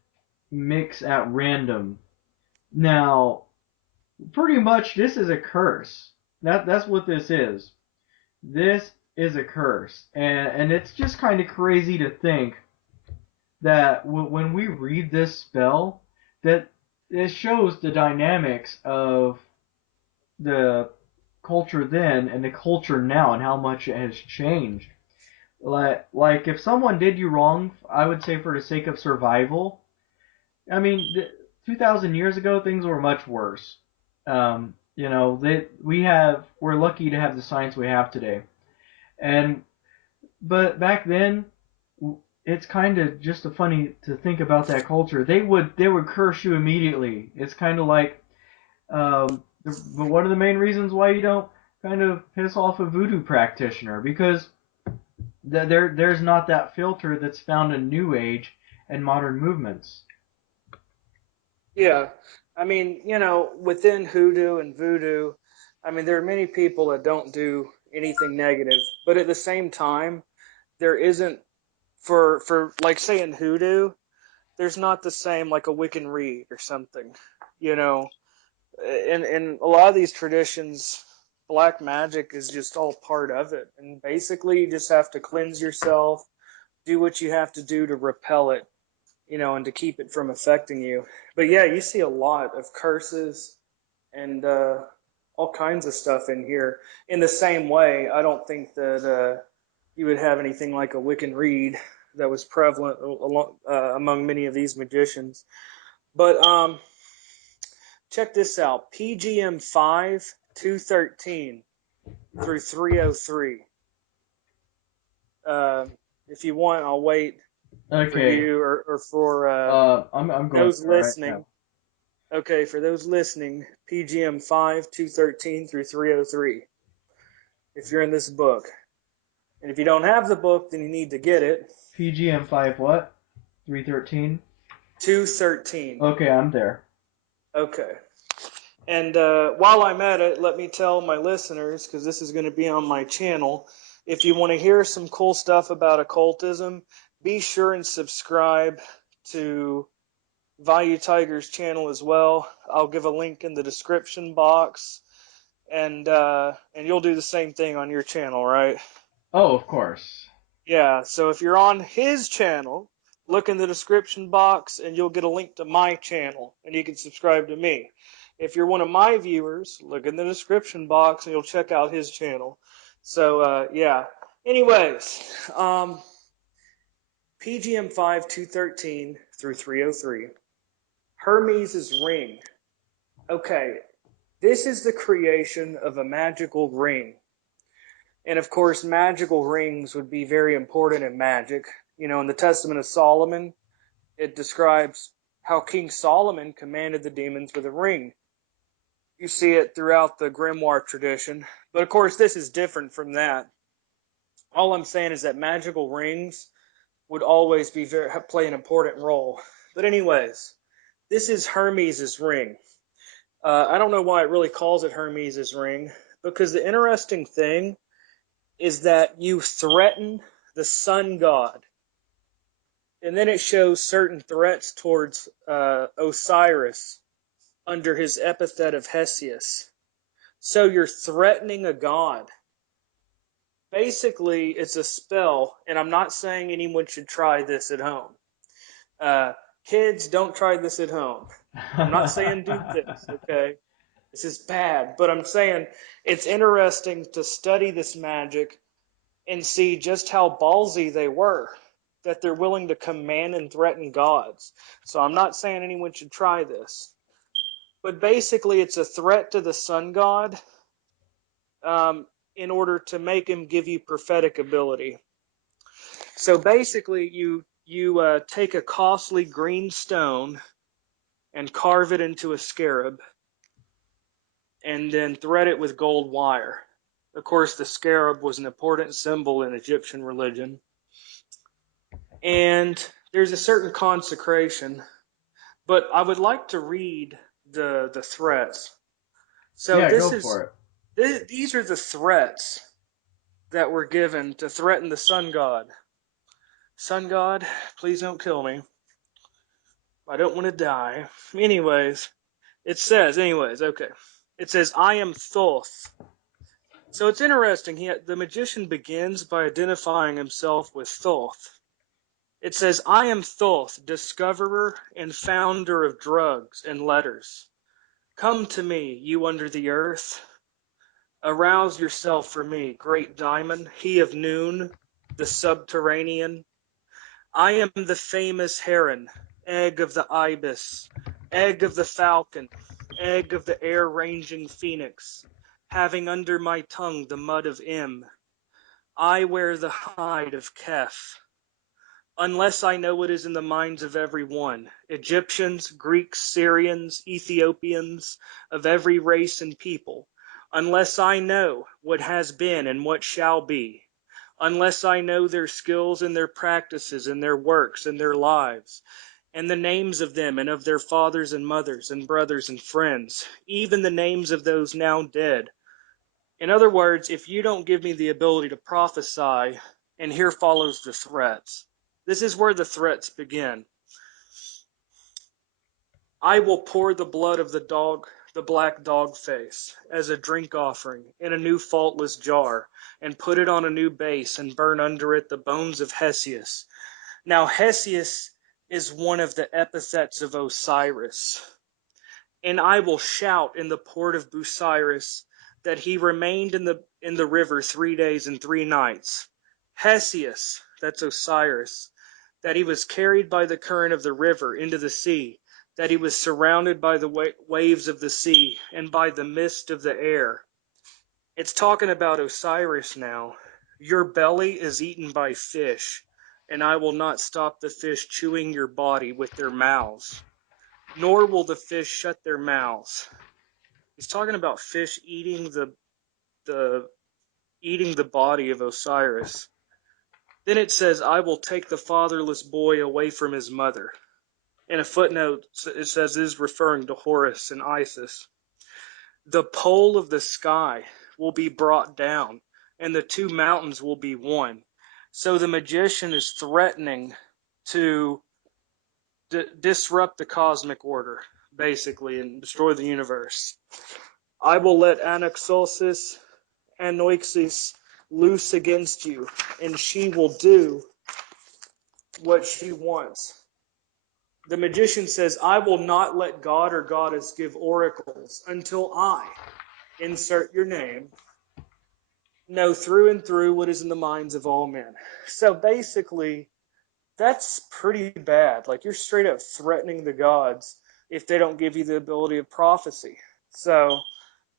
mix at random. Now, pretty much this is a curse. That's what this is. This is a curse, and it's just kind of crazy to think that when we read this spell, that it shows the dynamics of the culture then and the culture now and how much it has changed. Like if someone did you wrong, I would say for the sake of survival. I mean, 2,000 years ago, things were much worse. We're lucky to have the science we have today, and but back then, it's kind of just a funny to think about that culture. They would curse you immediately. It's kind of like But what are the main reasons why you don't kind of piss off a voodoo practitioner? Because there's not that filter that's found in New Age and modern movements. Yeah. I mean, within hoodoo and voodoo, I mean, there are many people that don't do anything negative, but at the same time, there isn't for like say in hoodoo, there's not the same like a Wiccan Rede or something, you know. In a lot of these traditions, black magic is just all part of it, and basically you just have to cleanse yourself, do what you have to do to repel it, and to keep it from affecting you. But yeah, you see a lot of curses and all kinds of stuff in here. In the same way, I don't think that you would have anything like a Wiccan Rede that was prevalent among many of these magicians. But check this out: PGM 5 213 through 303. Uh, if you want, I'll wait for Okay. you or for I'm going those for it right now. listening. Okay, for those listening, PGM 5 213 through 303. If you're in this book. And if you don't have the book, then you need to get it. PGM 5 what? 313? 213. Okay, I'm there. Okay. And while I'm at it, let me tell my listeners, because this is going to be on my channel, if you want to hear some cool stuff about occultism, be sure and subscribe to Vayu Tiger's channel as well. I'll give a link in the description box, and you'll do the same thing on your channel, right? Oh, of course. Yeah, so if you're on his channel, look in the description box and you'll get a link to my channel and you can subscribe to me. If you're one of my viewers, look in the description box and you'll check out his channel. So, yeah. Anyways, PGM 5 213 through 303. Hermes' ring. Okay, this is the creation of a magical ring. And of course, magical rings would be very important in magic. In the Testament of Solomon, it describes how King Solomon commanded the demons with a ring. You see it throughout the grimoire tradition. But of course, this is different from that. All I'm saying is that magical rings would always play an important role. But anyways, this is Hermes' ring. I don't know why it really calls it Hermes' ring, because the interesting thing is that you threaten the sun god. And then it shows certain threats towards Osiris under his epithet of Hesius. So you're threatening a god. Basically, it's a spell, and I'm not saying anyone should try this at home. Uh, Kids, don't try this at home. I'm not saying do this, okay? This is bad, but I'm saying it's interesting to study this magic and see just how ballsy they were, that they're willing to command and threaten gods. So I'm not saying anyone should try this. But basically, it's a threat to the sun god um, in order to make him give you prophetic ability. So basically, you take a costly green stone and carve it into a scarab, and then thread it with gold wire. Of course, the scarab was an important symbol in Egyptian religion. And there's a certain consecration, but I would like to read the threats. So Yeah, go for it. these are the threats that were given to threaten the sun god. Sun god, please don't kill me. I don't want to die. Okay. It says, I am Thoth. So it's interesting. The magician begins by identifying himself with Thoth. It says, I am Thoth, discoverer and founder of drugs and letters. Come to me, you under the earth. Arouse yourself for me, great diamond, he of noon, the subterranean. I am the famous heron, egg of the ibis, egg of the falcon, egg of the air-ranging phoenix, having under my tongue the mud of Im. I wear the hide of Keph. unless I know what is in the minds of every one, Egyptians, Greeks, Syrians, Ethiopians, of every race and people, unless I know what has been and what shall be, unless I know their skills and their practices and their works and their lives, and the names of them and of their fathers and mothers and brothers and friends, even the names of those now dead. In other words, if you don't give me the ability to prophesy, and here follows the threats. This is where the threats begin. I will pour the blood of the black dog face, as a drink offering in a new faultless jar, and put it on a new base, and burn under it the bones of Hesius. Now Hesius is one of the epithets of Osiris. And I will shout in the port of Busiris that he remained in the river 3 days and 3 nights. Hesius, that's Osiris, that he was carried by the current of the river into the sea, that he was surrounded by the waves of the sea and by the mist of the air. It's talking about Osiris now. Your belly is eaten by fish, and I will not stop the fish chewing your body with their mouths, nor will the fish shut their mouths. He's talking about fish the eating the body of Osiris. Then it says, I will take the fatherless boy away from his mother. In a footnote, it says this is referring to Horus and Isis. The pole of the sky will be brought down, and the two mountains will be one. So the magician is threatening to disrupt the cosmic order, basically, and destroy the universe. I will let Anaxosis Anoixis loose against you, and she will do what she wants. The magician says, I will not let God or goddess give oracles until I, insert your name, know through and through what is in the minds of all men. So basically, that's pretty bad. Like, you're straight up threatening the gods if they don't give you the ability of prophecy. So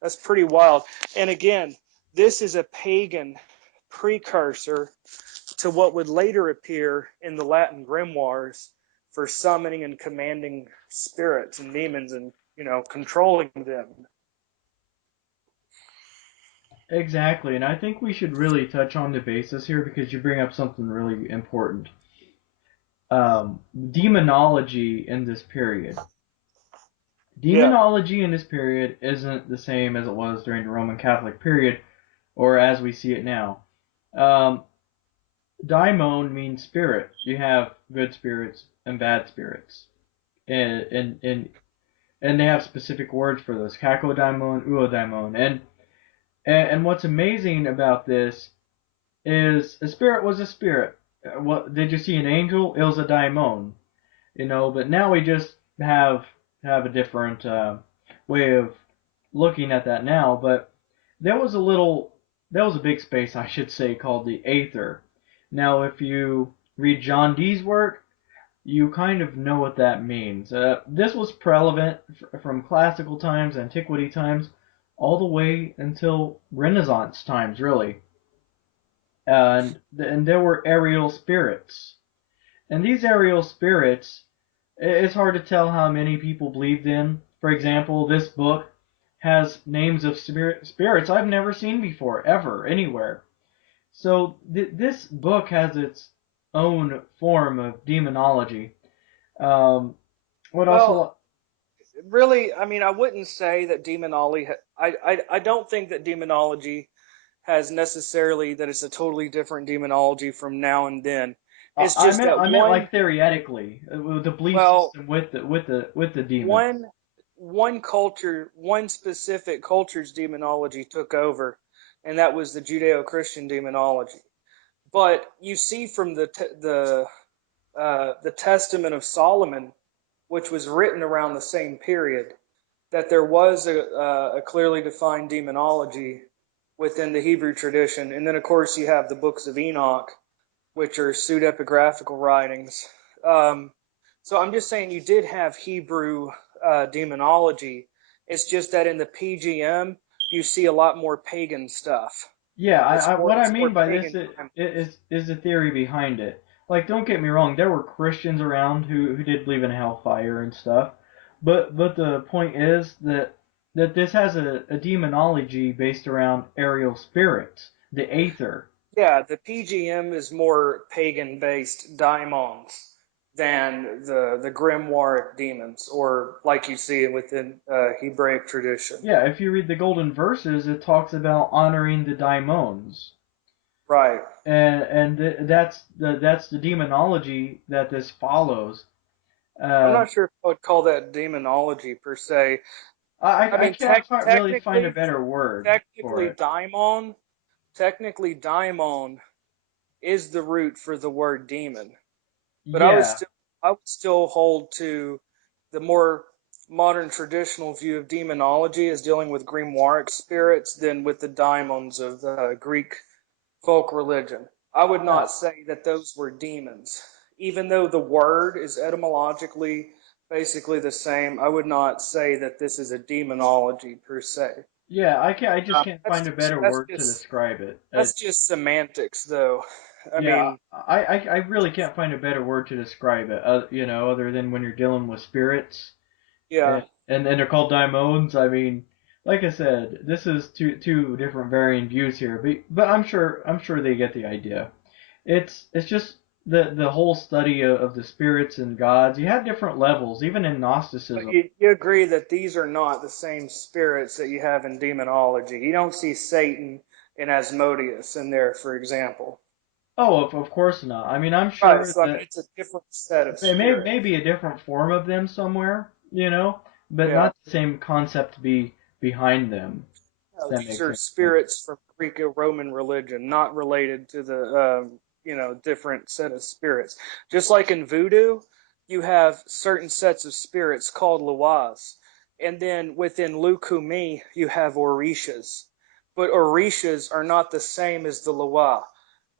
that's pretty wild. And again, this is a pagan precursor to what would later appear in the Latin grimoires for summoning and commanding spirits and demons and, controlling them. Exactly, and I think we should really touch on the basis here because you bring up something really important. Demonology in this period. Yeah. Demonology in this period isn't the same as it was during the Roman Catholic period, or as we see it now. Um, Daimon means spirit. You have good spirits and bad spirits, and they have specific words for this: kakodaimon, uodaimon, and what's amazing about this is a spirit was a spirit. What did you see an angel? It was a daimon, But now we just have a different way of looking at that now. But there was a little, there was a big space, I should say, called the aether. Now, if you read John Dee's work, you kind of know what that means. This was prevalent from classical times, antiquity times, all the way until Renaissance times, really. And there were aerial spirits. And these aerial spirits, it's hard to tell how many people believed in. For example, this book has names of spirits I've never seen before, ever, anywhere. So this book has its own form of demonology. Um, what Well, also? really, I mean, I wouldn't say that demonology. I don't think that demonology has necessarily that it's a totally different demonology from now and then. It's I just meant that I meant like theoretically, with the belief well, system with the demons. one one culture, one specific culture's demonology took over, and that was the Judeo-Christian demonology. But you see from the Testament of Solomon, which was written around the same period, that there was a clearly defined demonology within the Hebrew tradition. And then, of course, you have the books of Enoch, which are pseudepigraphical writings. Um, so I'm just saying you did have Hebrew demonology. It's just that in the PGM, you see a lot more pagan stuff. Yeah, It's more what I it's more mean by this pagan. is the theory behind it. like don't get me wrong, there were Christians around who did believe in hellfire and stuff, but the point is that this has a demonology based around aerial spirits, the aether. Yeah, the PGM is more pagan-based daimons than the grimoire demons, or like you see within Hebraic tradition. Yeah, if you read the Golden Verses, it talks about honoring the daimons, Right. that's the demonology that this follows. I'm Um, not sure if I would call that demonology per se. I I mean, can't really find a better word for technically, it. daimon is the root for the word demon. But Yeah, I would still hold to the more modern traditional view of demonology as dealing with grimoire spirits than with the daimons of the Greek folk religion. I would yeah, not say that those were demons. Even though the word is etymologically basically the same, I would not say that this is a demonology per se. yeah. I just can't find a better That's word to describe it. that's just semantics, though. I Yeah, mean, I really can't find a better word to describe it. Other than when you're dealing with spirits, yeah, and they're called daimons. I mean, like I said, this is two different varying views here, but I'm sure they get the idea. It's just the whole study of the spirits and gods. You have different levels, even in but Gnosticism. you agree that these are not the same spirits that you have in demonology. You don't see Satan and Asmodeus in there, for example. Oh, of course not. I mean, I'm Right. sure So I mean, that it's a different set of may spirits. be a different form of them somewhere, but Yeah. not the same concept be behind them. If No, that these makes are any sense. spirits from Greco-Roman religion, not related to the different set of spirits. Just like in voodoo, you have certain sets of spirits called luas, and then within Lukumi you have orishas, but orishas are not the same as the lua.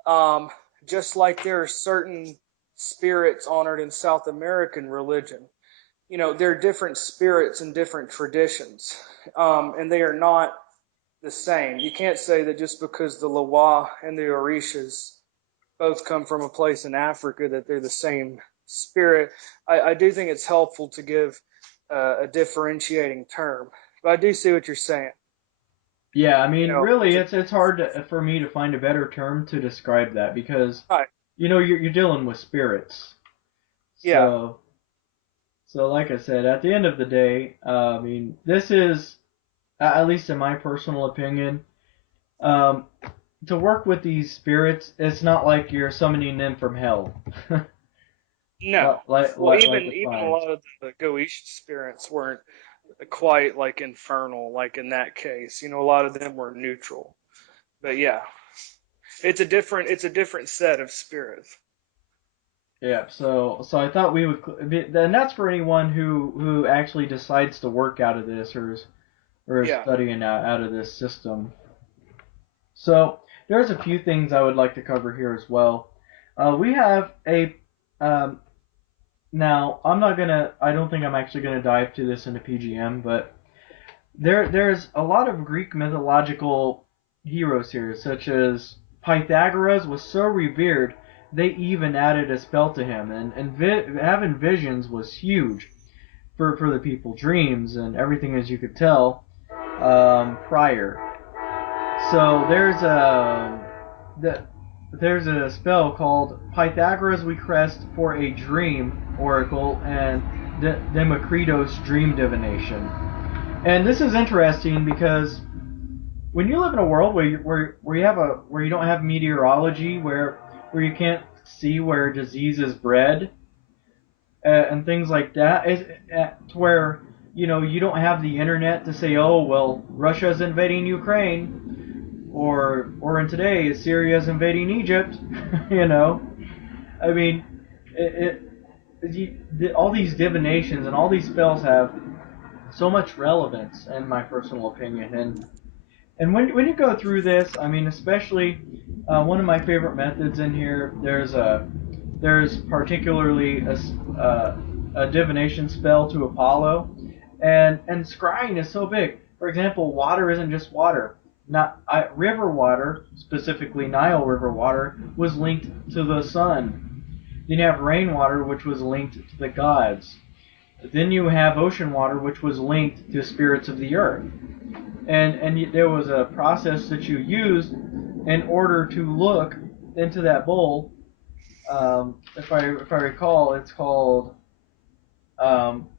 Um, just like there are certain spirits honored in South American religion. There are different spirits and different traditions, and they are not the same. You can't say that just because the Lawa and the Orishas both come from a place in Africa that they're the same spirit. I do think it's helpful to give a differentiating term, but I do see what you're saying. Yeah, I mean, really, It's a it's hard for me to find a better term to describe that because right. you're dealing with spirits. Yeah, So like I said, at the end of the day, I mean, this is at least in my personal opinion, um, to work with these spirits, it's not like you're summoning them from hell, no. Well, like the even a signs. lot of the Goetia spirits weren't quite like infernal, like in that case. A lot of them were neutral. But yeah, it's a different set of spirits. Yeah, so I thought we would, and that's for anyone who actually decides to work out of this or is Yeah. studying out of this system. So there's a few things I would like to cover here as well. We have a um, now I don't think I'm actually gonna dive to this into PGM, but there's a lot of Greek mythological heroes here, such as Pythagoras was so revered they even added a spell to him, and having visions was huge for the people, dreams and everything as you could tell prior. So the, there's a spell called Pythagoras Request for a Dream Oracle and Democritus Dream Divination. And this is interesting because when you live in a world where you don't have meteorology, where you can't see where disease is bred, and things like that, to where you don't have the internet to say, oh well, Russia's invading Ukraine, or in today Syria's invading Egypt. you know, I mean, all these divinations and all these spells have so much relevance, in my personal opinion, and when you go through this, I mean, especially one of my favorite methods in here, there's particularly a divination spell to Apollo, and scrying is so big. For example, water isn't just water. Not river water, specifically Nile River water, was linked to the sun. Then you have rainwater, which was linked to the gods. Then you have ocean water, which was linked to spirits of the earth. And there was a process that you used in order to look into that bowl. If I recall, it's called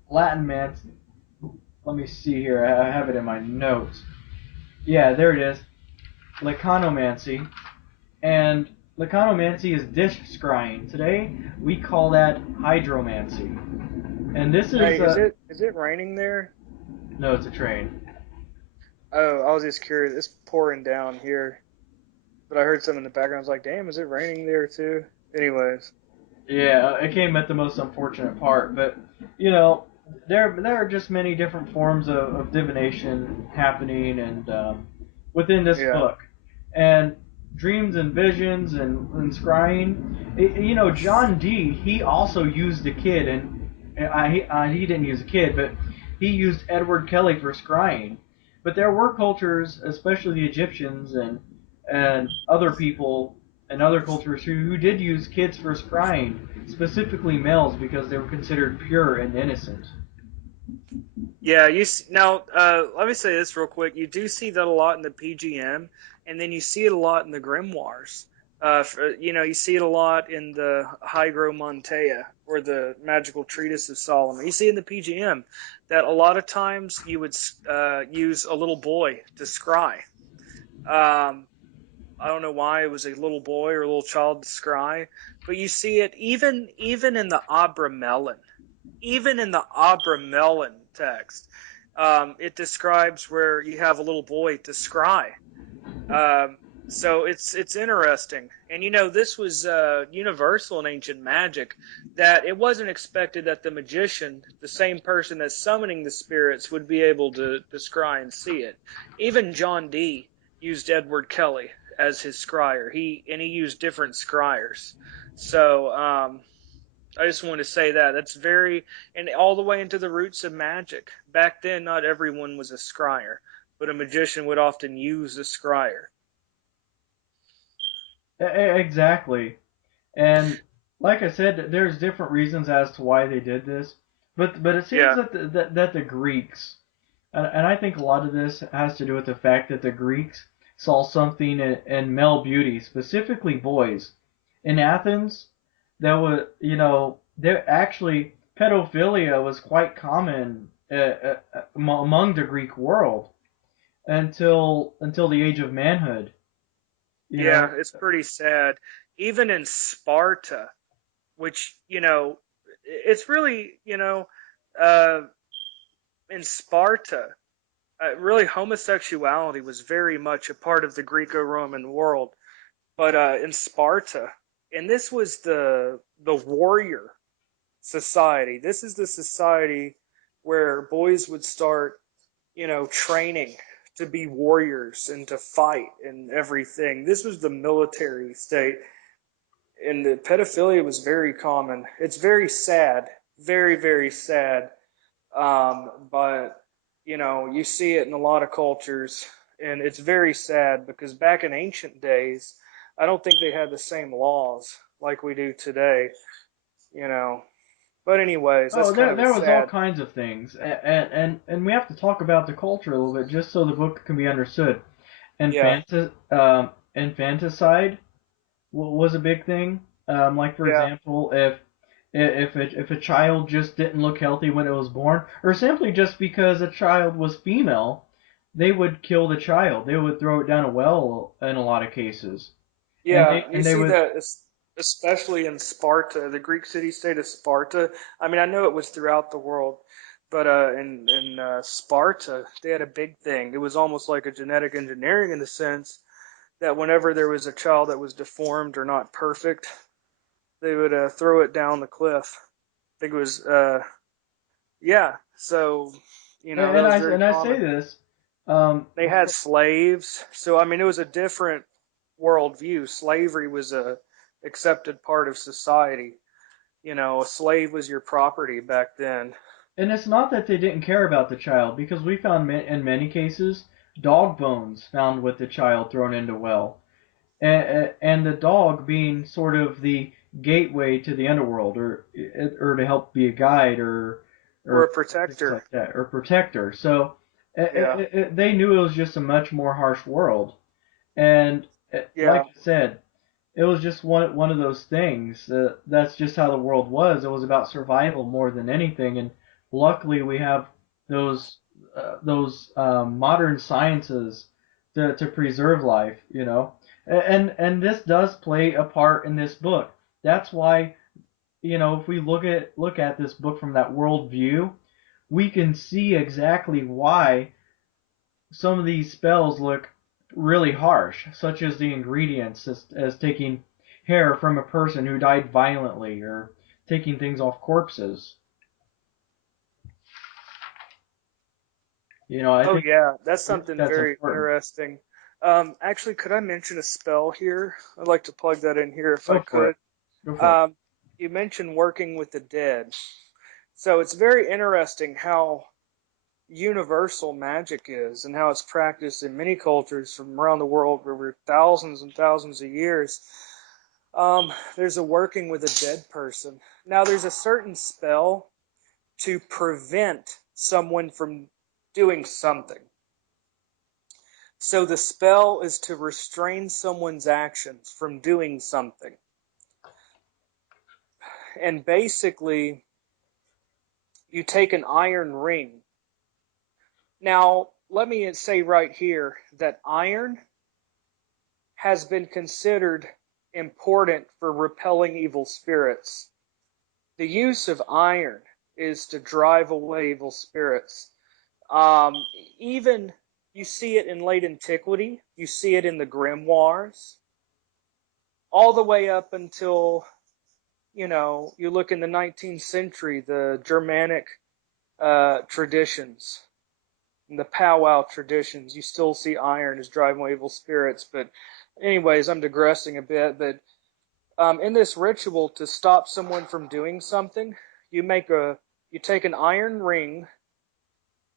Latin man. Let me see here. I have it in my notes. Yeah, there it is. Leconomancy. And leconomancy is dish scrying. Today we call that hydromancy. And this is Hey, is it raining there? no, it's a train. Oh, I was just curious. It's pouring down here, but I heard some in the background. I was like, "Damn, is it raining there too?" Anyways, Yeah, it came at the most unfortunate part, but you know, there are just many different forms of divination happening, and within this yeah, book, and dreams and visions and scrying. John Dee, he also used a kid, and he didn't use a kid, but he used Edward Kelly for scrying. But there were cultures, especially the Egyptians and other people and other cultures who did use kids for scrying, specifically males, because they were considered pure and innocent. yeah. Now. Let me say this real quick. You do see that a lot in the PGM, and then you see it a lot in the grimoires. You see it a lot in the Hygromontea or the Magical Treatise of Solomon. You see it in the PGM that a lot of times you would use a little boy to scry. Um, I don't know why it was a little boy or a little child to scry, but you see it even in the Abramelin, even in the Abramelin text. It describes where you have a little boy to scry. Um, so it's interesting, and this was universal in ancient magic. That it wasn't expected that the magician, the same person that's summoning the spirits, would be able to scry and see it. Even John Dee used Edward Kelly as his scryer. He used different scryers. So I just want to say that that's very and all the way into the roots of magic. Back then, not everyone was a scryer, but a magician would often use a scryer. Exactly. And like I said, there's different reasons as to why they did this, but it seems Yeah, that the Greeks, and I think a lot of this has to do with the fact that the Greeks saw something in male beauty, specifically boys. In Athens, there was, there actually pedophilia was quite common among the Greek world until the age of manhood. You yeah, know, it's pretty sad. Even in Sparta, which it's really uh, in Sparta, really homosexuality was very much a part of the Greco-Roman world. But in Sparta, and this was the warrior society. This is the society where boys would start, training to be warriors and to fight and everything. This was the military state, and the pedophilia was very common. It's very sad, very very sad. But you see it in a lot of cultures, and it's very sad because back in ancient days, I don't think they had the same laws like we do today. You know, but anyways, that's oh, kind there of a there was all sad. kinds of things, and we have to talk about the culture a little bit just so the book can be understood. Yeah, Infanticide was a big thing. Like for yeah, example, if a child just didn't look healthy when it was born, or simply just because a child was female, they would kill the child. They would throw it down a well in a lot of cases, and yeah. they You and they see would. that especially in Sparta, the Greek city-state of Sparta. I mean, I know it was throughout the world, but in Sparta, they had a big thing. It was almost like a genetic engineering in the sense that whenever there was a child that was deformed or not perfect, they would throw it down the cliff. I think it was yeah. So that And was I very and I say common. this, They had slaves, so I mean it was a different worldview. Slavery was a accepted part of society. A slave was your property back then. and it's not that they didn't care about the child, because we found in many cases dog bones found with the child thrown into well. and the dog being sort of the gateway to the underworld, or to help be a guide, Or a or things protector. like that, or protector. So Yeah. they knew it was just a much more harsh world, and like Yeah. I said, it was just one of those things. That's just how the world was. It was about survival more than anything, and luckily we have those modern sciences to preserve life. And this does play a part in this book. That's why, if we look at this book from that world view, we can see exactly why some of these spells look really harsh, such as the ingredients, as taking hair from a person who died violently, or taking things off corpses. I Oh think yeah, that's I think something that's very important. interesting. Actually, could I mention a spell here? I'd like to plug that in here if I Go for it. could. Go for it. Um, you mentioned working with the dead. So it's very interesting how universal magic is and how it's practiced in many cultures from around the world over thousands and thousands of years. There's a working with a dead person. Now, there's a certain spell to prevent someone from doing something. So the spell is to restrain someone's actions from doing something. And basically, you take an iron ring. Now, let me say right here that iron has been considered important for repelling evil spirits. The use of iron is to drive away evil spirits. Um, Even you see it in late antiquity, you see it in the grimoires, all the way up until, you look in the 19th century, the Germanic traditions, and the powwow traditions, you still see iron as driving away evil spirits. But, anyways, I'm digressing a bit. But in this ritual, to stop someone from doing something, you make a you take an iron ring,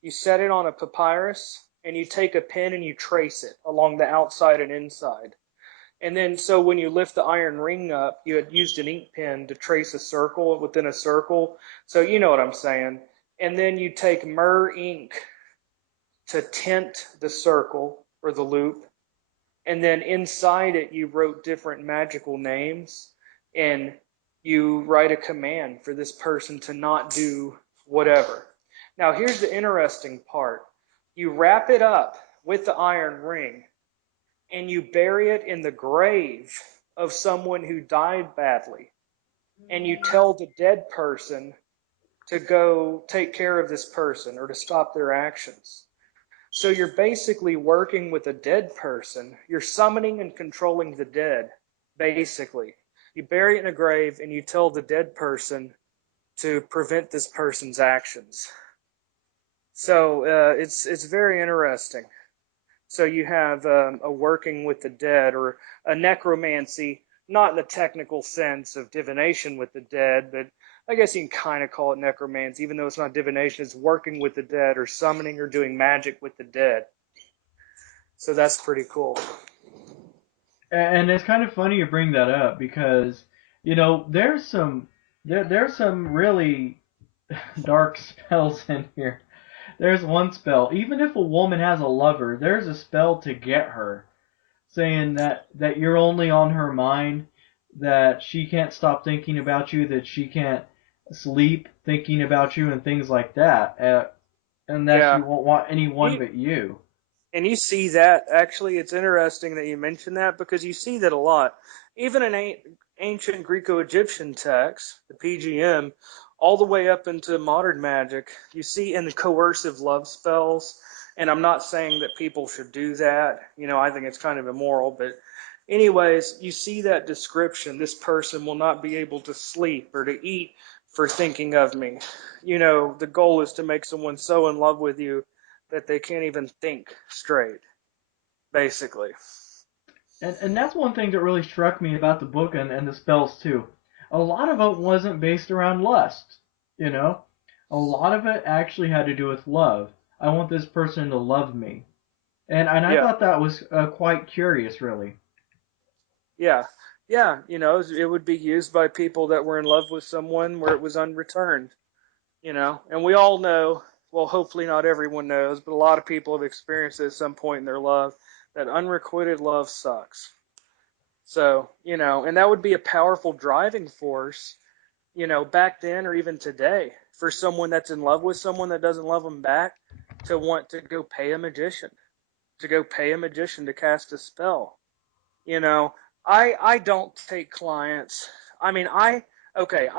you set it on a papyrus, and you take a pen and you trace it along the outside and inside. And then, so when you lift the iron ring up, you had used an ink pen to trace a circle within a circle. So you know what I'm saying. And then you take myrrh ink to tint the circle or the loop. And then inside it, you wrote different magical names, and you write a command for this person to not do whatever. Now, here's the interesting part: you wrap it up with the iron ring, and you bury it in the grave of someone who died badly. And you tell the dead person to go take care of this person or to stop their actions. So you're basically working with a dead person. You're summoning and controlling the dead, basically. You bury it in a grave and you tell the dead person to prevent this person's actions. So it's very interesting. So you have a working with the dead, or a necromancy, not in the technical sense of divination with the dead, but I guess you can kind of call it necromancy, even though it's not divination. It's working with the dead, or summoning or doing magic with the dead. So that's pretty cool. And it's kind of funny you bring that up, because there's some really dark spells in here. There's one spell. Even if a woman has a lover, there's a spell to get her, saying that you're only on her mind, that she can't stop thinking about you, that she can't sleep thinking about you, and things like that, and that she Yeah. won't want anyone You, but you. and you see that, actually, it's interesting that you mentioned that, because you see that a lot. Even in ancient Greco-Egyptian texts, the PGM, all the way up into modern magic, you see in the coercive love spells. And I'm not saying that people should do that. I think it's kind of immoral. But, anyways, you see that description. This person will not be able to sleep or to eat for thinking of me. The goal is to make someone so in love with you that they can't even think straight, basically. And that's one thing that really struck me about the book, and the spells too. A lot of it wasn't based around lust, you know. A lot of it actually had to do with love. I want this person to love me, and I Yeah. thought that was quite curious, really. Yeah. Yeah, it would be used by people that were in love with someone where it was unreturned. And we all know, well, hopefully not everyone knows, but a lot of people have experienced it at some point in their love, that unrequited love sucks. So, and that would be a powerful driving force, back then or even today for someone that's in love with someone that doesn't love them back to want to go pay a magician, to cast a spell. You know, I don't take clients. I mean, I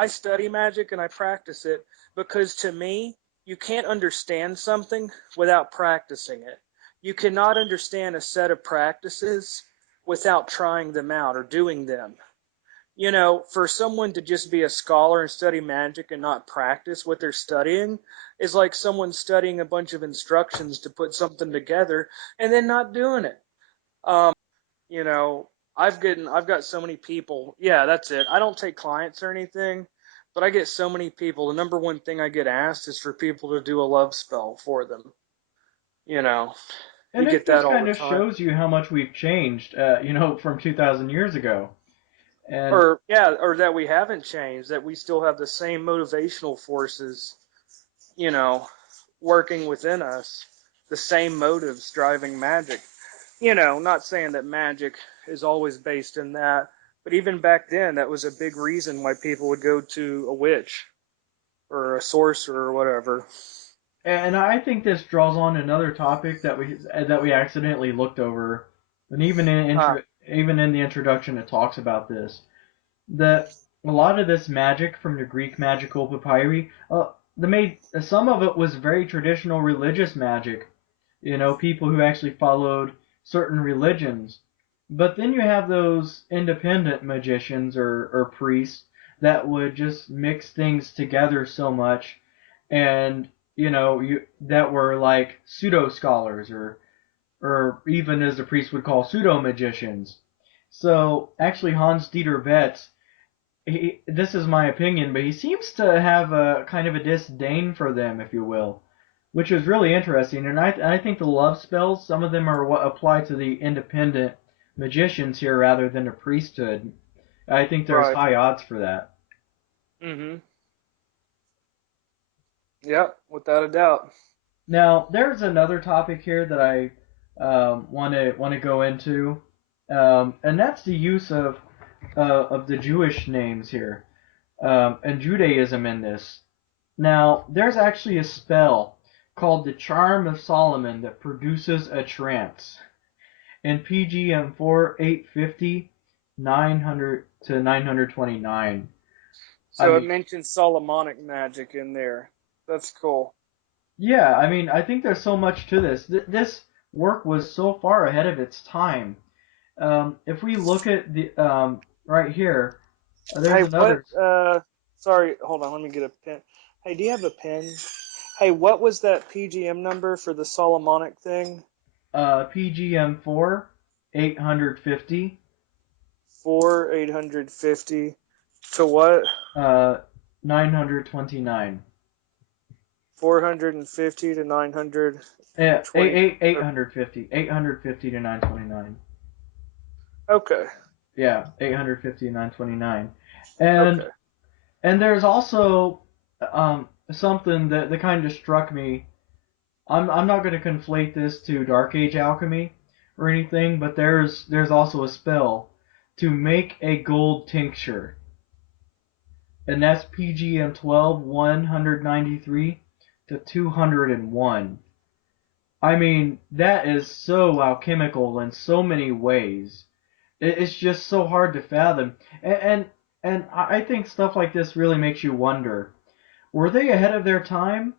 study magic and I practice it because to me, you can't understand something without practicing it. You cannot understand a set of practices without trying them out or doing them. For someone to just be a scholar and study magic and not practice what they're studying is like someone studying a bunch of instructions to put something together and then not doing it. You know, I've got so many people. Yeah, that's it. I don't take clients or anything, but I get so many people. The number one thing I get asked is for people to do a love spell for them. You know, you And it get that just all kind the of time. shows you how much we've changed, from 2,000 years ago. And Or yeah, or that we haven't changed, that we still have the same motivational forces, you know, working within us, the same motives driving magic. Not saying that magic is always based in that, but even back then, that was a big reason why people would go to a witch or a sorcerer or whatever. and I think this draws on another topic that we accidentally looked over, and Ah, even in the introduction it talks about this, that a lot of this magic from the Greek Magical Papyri, the made some of it was very traditional religious magic, people who actually followed certain religions. But then you have those independent magicians or priests that would just mix things together so much, and that were like pseudo scholars or even as the priest would call pseudo magicians. So actually, Hans Dieter Betz, this is my opinion, but he seems to have a kind of a disdain for them, if you will, which is really interesting. And I think the love spells, some of them are what apply to the independent magicians here rather than the priesthood. I think there's right. high odds for that. Mm-hmm. Yep, without a doubt. Now, there's another topic here that I want to go into, and that's the use of the Jewish names here, and Judaism in this. Now, there's actually a spell called the Charm of Solomon that produces a trance. In PGM4 850 900 to 929. I So it mean, mentions Solomonic magic in there. That's cool. yeah, I mean, I think there's so much to this. This work was so far ahead of its time. If we look at the right here, there's Hey, what? another Sorry, hold on. Let me get a pen. Hey, do you have a pen? Hey, what was that PGM number for the Solomonic thing? PGM4 850 Four 850 to what? uh 929. 450 to 920. Yeah, 850 to 929. Okay. Yeah, 850 to 929. And Okay. and there's also something that kind of struck me. I'm not going to conflate this to Dark Age alchemy or anything, but there's also a spell to make a gold tincture, and that's PGM 12 193 to 201. I mean, that is so alchemical in so many ways. It's just so hard to fathom. And I think stuff like this really makes you wonder: were they ahead of their time,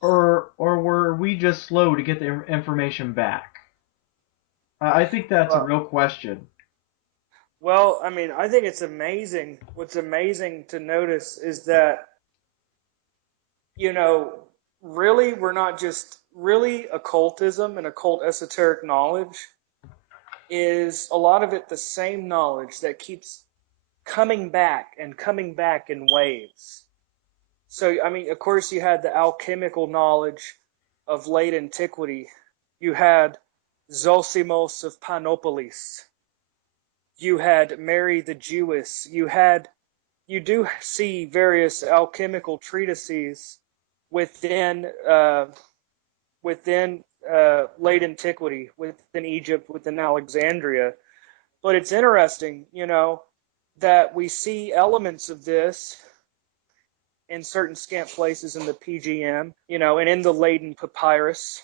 or were we just slow to get the information back? I think that's a Well, real question. well, I mean, I think it's amazing. What's amazing to notice is that, you know, really, we're not just really occultism and occult esoteric knowledge is a lot of it the same knowledge that keeps coming back in waves. So, I mean, of course, you had the alchemical knowledge of late antiquity. You had Zosimos of Panopolis. You had Mary the Jewess. You do see various alchemical treatises within late antiquity, within Egypt, within Alexandria. But it's interesting, that we see elements of this in certain scant places in the PGM, and in the Leiden Papyrus,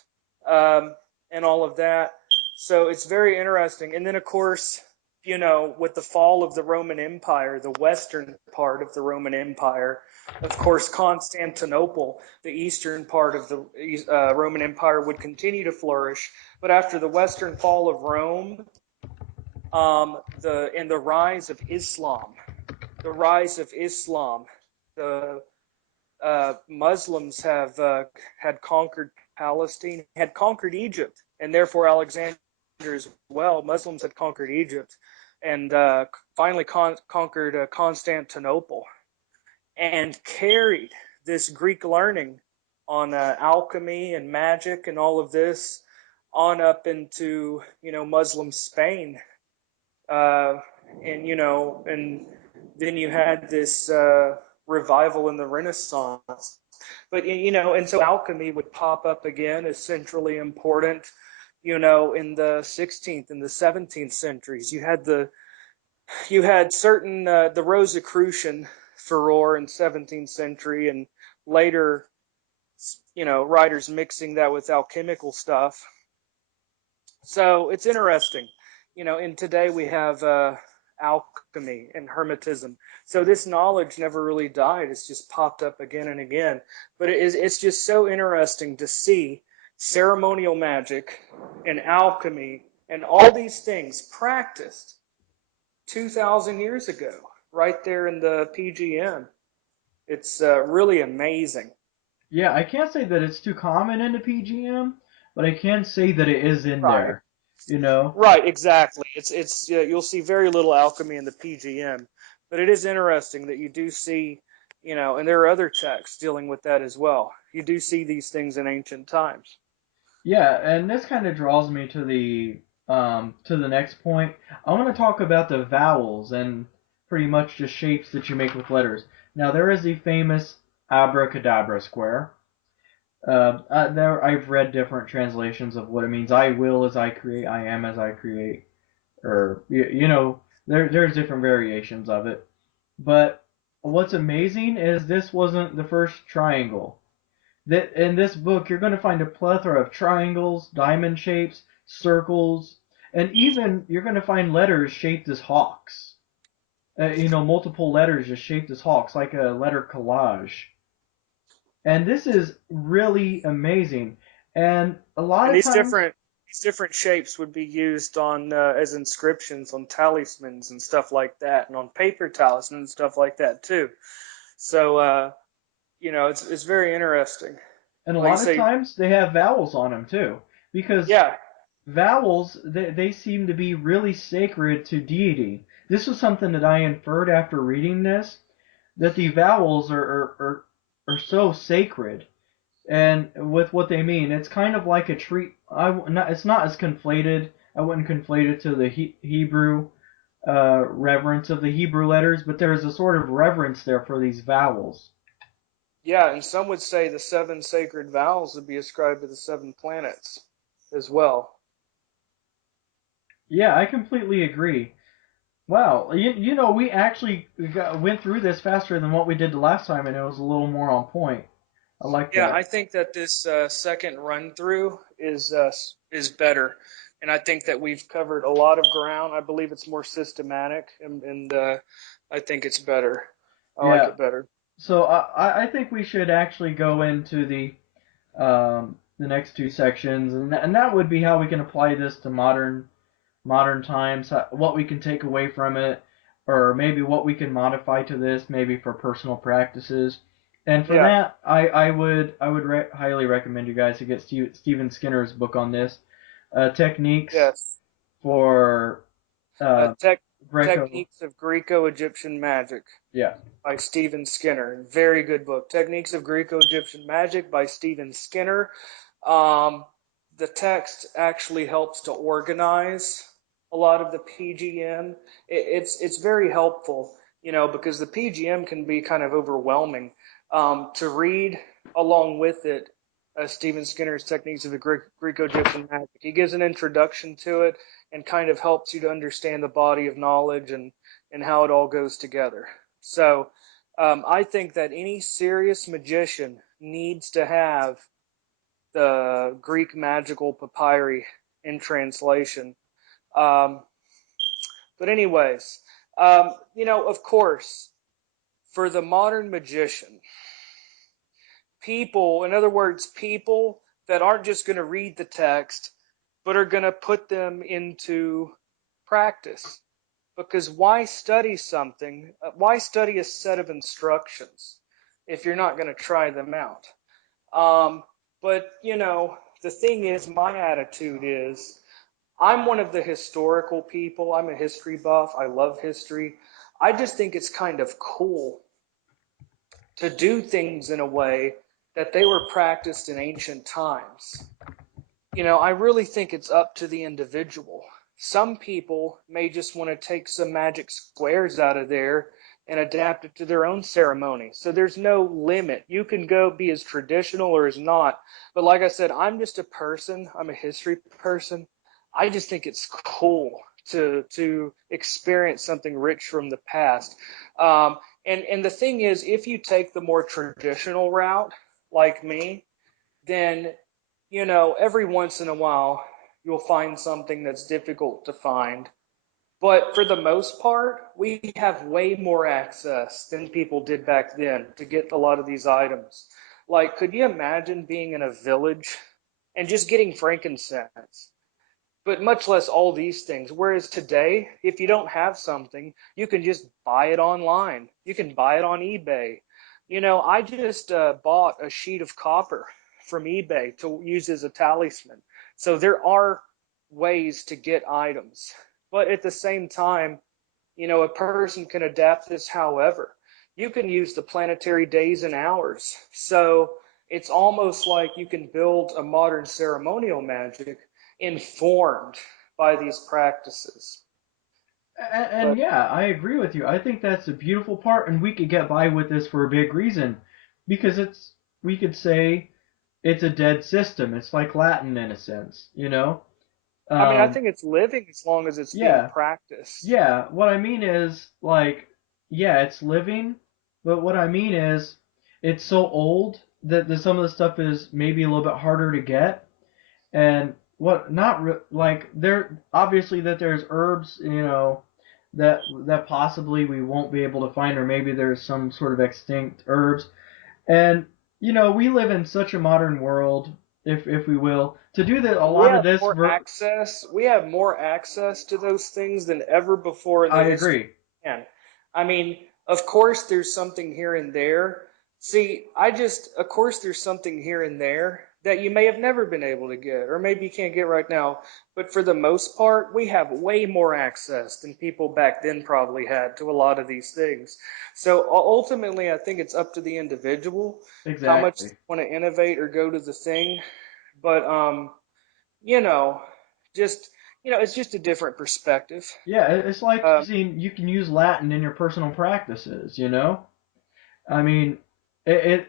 and all of that. So it's very interesting. And then, of course, with the fall of the Roman Empire, the western part of the Roman Empire, of course, Constantinople, the eastern part of the Roman Empire, would continue to flourish. But after the western fall of Rome, the rise of Islam, the Muslims had conquered Palestine, had conquered Egypt, and therefore Alexander as well. Muslims had conquered Egypt, and finally conquered Constantinople, and carried this Greek learning on alchemy and magic and all of this on up into Muslim Spain, and then you had this revival in the Renaissance. But and so alchemy would pop up again as centrally important. In the 16th and the 17th centuries, you had certain the Rosicrucian furor in 17th century, and later writers mixing that with alchemical stuff. So it's interesting. In today we have alchemy and Hermetism. So this knowledge never really died. It's just popped up again and again. But it's just so interesting to see ceremonial magic and alchemy and all these things practiced 2,000 years ago, right there in the PGM. It's really amazing. Yeah, I can't say that it's too common in the PGM, but I can say that it is in Right. there. You know? Right, exactly. It's you'll see very little alchemy in the PGM, but it is interesting that you do see, and there are other texts dealing with that as well. You do see these things in ancient times. Yeah, and this kind of draws me to the next point. I want to talk about the vowels and pretty much just shapes that you make with letters. Now there is the famous abracadabra square. There I've read different translations of what it means. I will as I create, I am as I create, or there's different variations of it. But what's amazing is this wasn't the first triangle. That in this book you're going to find a plethora of triangles, diamond shapes, circles, and even you're going to find letters shaped as hawks. Multiple letters just shaped as hawks, like a letter collage. And this is really amazing. And a lot And of times, these different shapes would be used on as inscriptions on talismans and stuff like that, and on paper talismans and stuff like that too. So it's very interesting. and a Like you lot of say, times they have vowels on them too, because yeah, vowels they seem to be really sacred to deity. This was something that I inferred after reading this, that the vowels are so sacred, and with what they mean, it's kind of like a treat. It's not as conflated. I wouldn't conflate it to the Hebrew reverence of the Hebrew letters, but there's a sort of reverence there for these vowels. yeah, and some would say the seven sacred vowels would be ascribed to the seven planets as well. Yeah, I completely agree. Wow, we actually went through this faster than what we did the last time, and it was a little more on point. I like Yeah, I that. think that this second run through is better, and I think that we've covered a lot of ground. I believe it's more systematic, and I think it's better. I like Yeah, it better. so I think we should actually go into the next two sections, and that would be how we can apply this to modern times, what we can take away from it, or maybe what we can modify to this, maybe for personal practices. And for Yeah. that, I would highly recommend you guys to get Stephen Skinner's book on this, techniques Yes. for Uh, uh, tech Greco. Techniques of Greco-Egyptian Magic Yeah, by Stephen Skinner. Very good book. Techniques of Greco-Egyptian Magic by Stephen Skinner. Um, the text actually helps to organize. a lot of the PGM. It's very helpful, because the PGM can be kind of overwhelming. To read along with it, Stephen Skinner's Techniques of the Greco-Egyptian Magic. He gives an introduction to it and kind of helps you to understand the body of knowledge and how it all goes together. So I think that any serious magician needs to have the Greek Magical Papyri in translation. Um, but anyways, of course, for the modern magician, people, in other words, people that aren't just going to read the text, but are going to put them into practice. Because why study something? Why study a set of instructions if you're not going to try them out? Um, but, the thing is, my attitude is I'm one of the historical people. I'm a history buff. I love history. I just think it's kind of cool to do things in a way that they were practiced in ancient times. I really think it's up to the individual. Some people may just want to take some magic squares out of there and adapt it to their own ceremony. So there's no limit. You can go be as traditional or as not. But like I said, I'm just a person. I'm a history person. I just think it's cool to experience something rich from the past. And the thing is, if you take the more traditional route, like me, then every once in a while you'll find something that's difficult to find. But for the most part, we have way more access than people did back then to get a lot of these items. Like, could you imagine being in a village and just getting frankincense? But much less all these things. Whereas today, if you don't have something, you can just buy it online. You can buy it on eBay. I just bought a sheet of copper from eBay to use as a talisman. So there are ways to get items. But at the same time, a person can adapt this however. You can use the planetary days and hours. So it's almost like you can build a modern ceremonial magic informed by these practices. And But yeah, I agree with you. I think that's the beautiful part, and we could get by with this for a big reason, because we could say it's a dead system. It's like Latin in a sense, you know. I mean, I Um, think it's living as long as it's being yeah, practiced. yeah. What I mean is like, yeah, it's living, but what I mean is it's so old that some of the stuff is maybe a little bit harder to get. And what not like there obviously that there's herbs, that possibly we won't be able to find, or maybe there's some sort of extinct herbs. And we live in such a modern world, if we will, to do that. A We lot of have this more access. We have more access to those things than ever before in the I history agree. of man. I mean, of course, there's something here and there. See, of course, there's something here and there that you may have never been able to get, or maybe you can't get right now. But for the most part, we have way more access than people back then probably had to a lot of these things. So ultimately, I think it's up to the individual how much they Exactly. want to innovate or go to the thing. But you know, just it's just a different perspective. Yeah, it's like Um, using you can use Latin in your personal practices. I mean,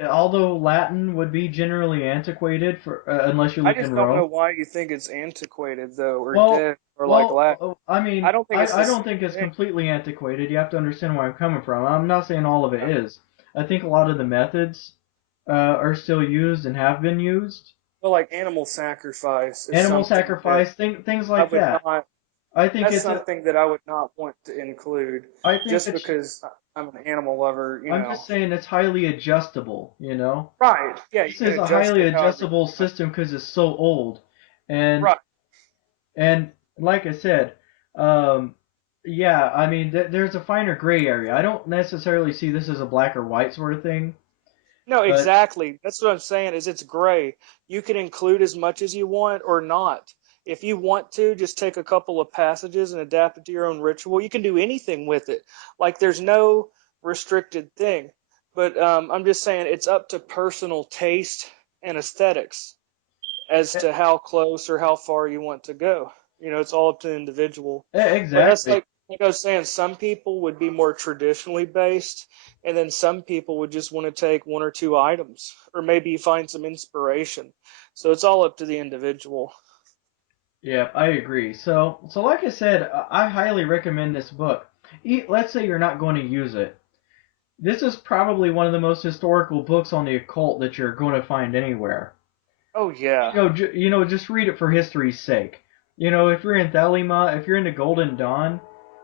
although Latin would be generally antiquated for unless you I lived in just don't know Rome. why you think it's antiquated though, or Well, dead, or like Latin. I I mean, don't think it's the I don't same think it's thing. completely antiquated. You have to understand where I'm coming from. I'm not saying all of it is. I think a lot of the methods are still used and have been used. Well, like animal sacrifice is Animal something that sacrifice, things I like would that. not. I think That's it's something that I would not want to include I think just it's because I'm an animal lover. I'm just saying it's highly adjustable. Right? Yeah, you This can is a adjust highly it however you adjustable want. system because it's so old. And Right. And like I said, um, yeah, I mean, there's a finer gray area. I don't necessarily see this as a black or white sort of thing, No, but exactly. That's what I'm saying is it's gray. You can include as much as you want or not. If you want to, just take a couple of passages and adapt it to your own ritual. You can do anything with it. Like there's no restricted thing. But I'm just saying it's up to personal taste and aesthetics as eh, to how close or how far you want to go. It's all up to the individual. But that's Exactly. like I was saying, some people would be more traditionally based, and then some people would just want to take one or two items, or maybe find some inspiration. So it's all up to the individual. Yeah, I agree. So like I said, I highly recommend this book. Let's say you're not going to use it. This is probably one of the most historical books on the occult that you're going to find anywhere. Oh yeah, Just read it for history's sake. If you're in Thelema, if you're into Golden Dawn,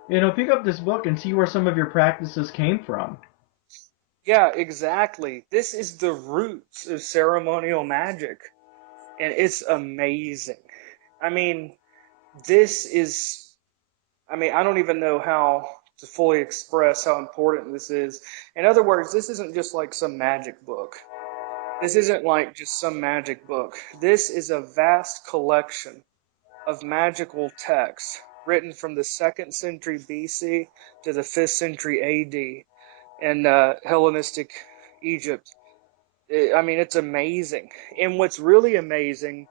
pick up this book and see where some of your practices came from. yeah, exactly. This is the roots of ceremonial magic, and it's amazing. I mean, this is I don't even know how to fully express how important this is. In other words, this isn't just like some magic book. This isn't like just some magic book. This is a vast collection of magical texts written from the 2nd century BC to the 5th century AD in Hellenistic Egypt. It's amazing. And what's really amazing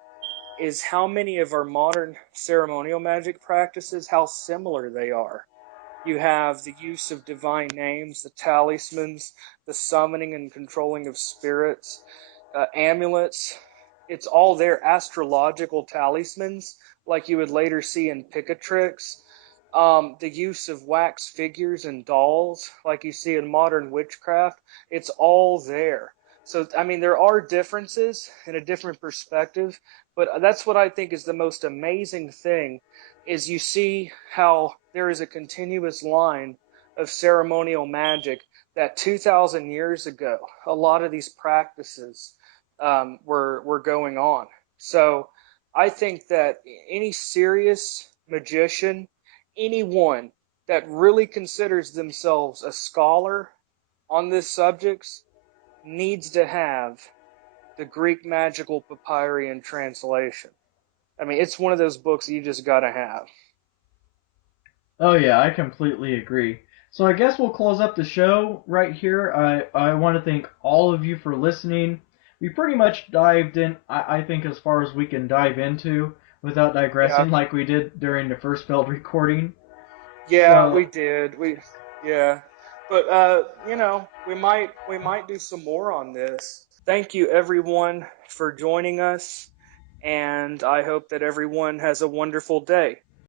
is how many of our modern ceremonial magic practices, how similar they are. You have the use of divine names, the talismans, the summoning and controlling of spirits, amulets. It's all there. Astrological talismans, like you would later see in Picatrix. The use of wax figures and dolls, like you see in modern witchcraft. It's all there. So, there are differences and a different perspective, but that's what I think is the most amazing thing is you see how there is a continuous line of ceremonial magic that 2,000 years ago, a lot of these practices were going on. So I think that any serious magician, anyone that really considers themselves a scholar on this subject, needs to have the Greek Magical Papyri in translation. It's one of those books you just gotta have. Oh yeah, I completely agree. So I guess we'll close up the show right here. I want to thank all of you for listening. We pretty much dived in, I think, as far as we can dive into without Yeah, digressing like we did during the first failed recording. yeah, we So did. Yeah, but we might do some more on this. Thank you everyone for joining us, and I hope that everyone has a wonderful day.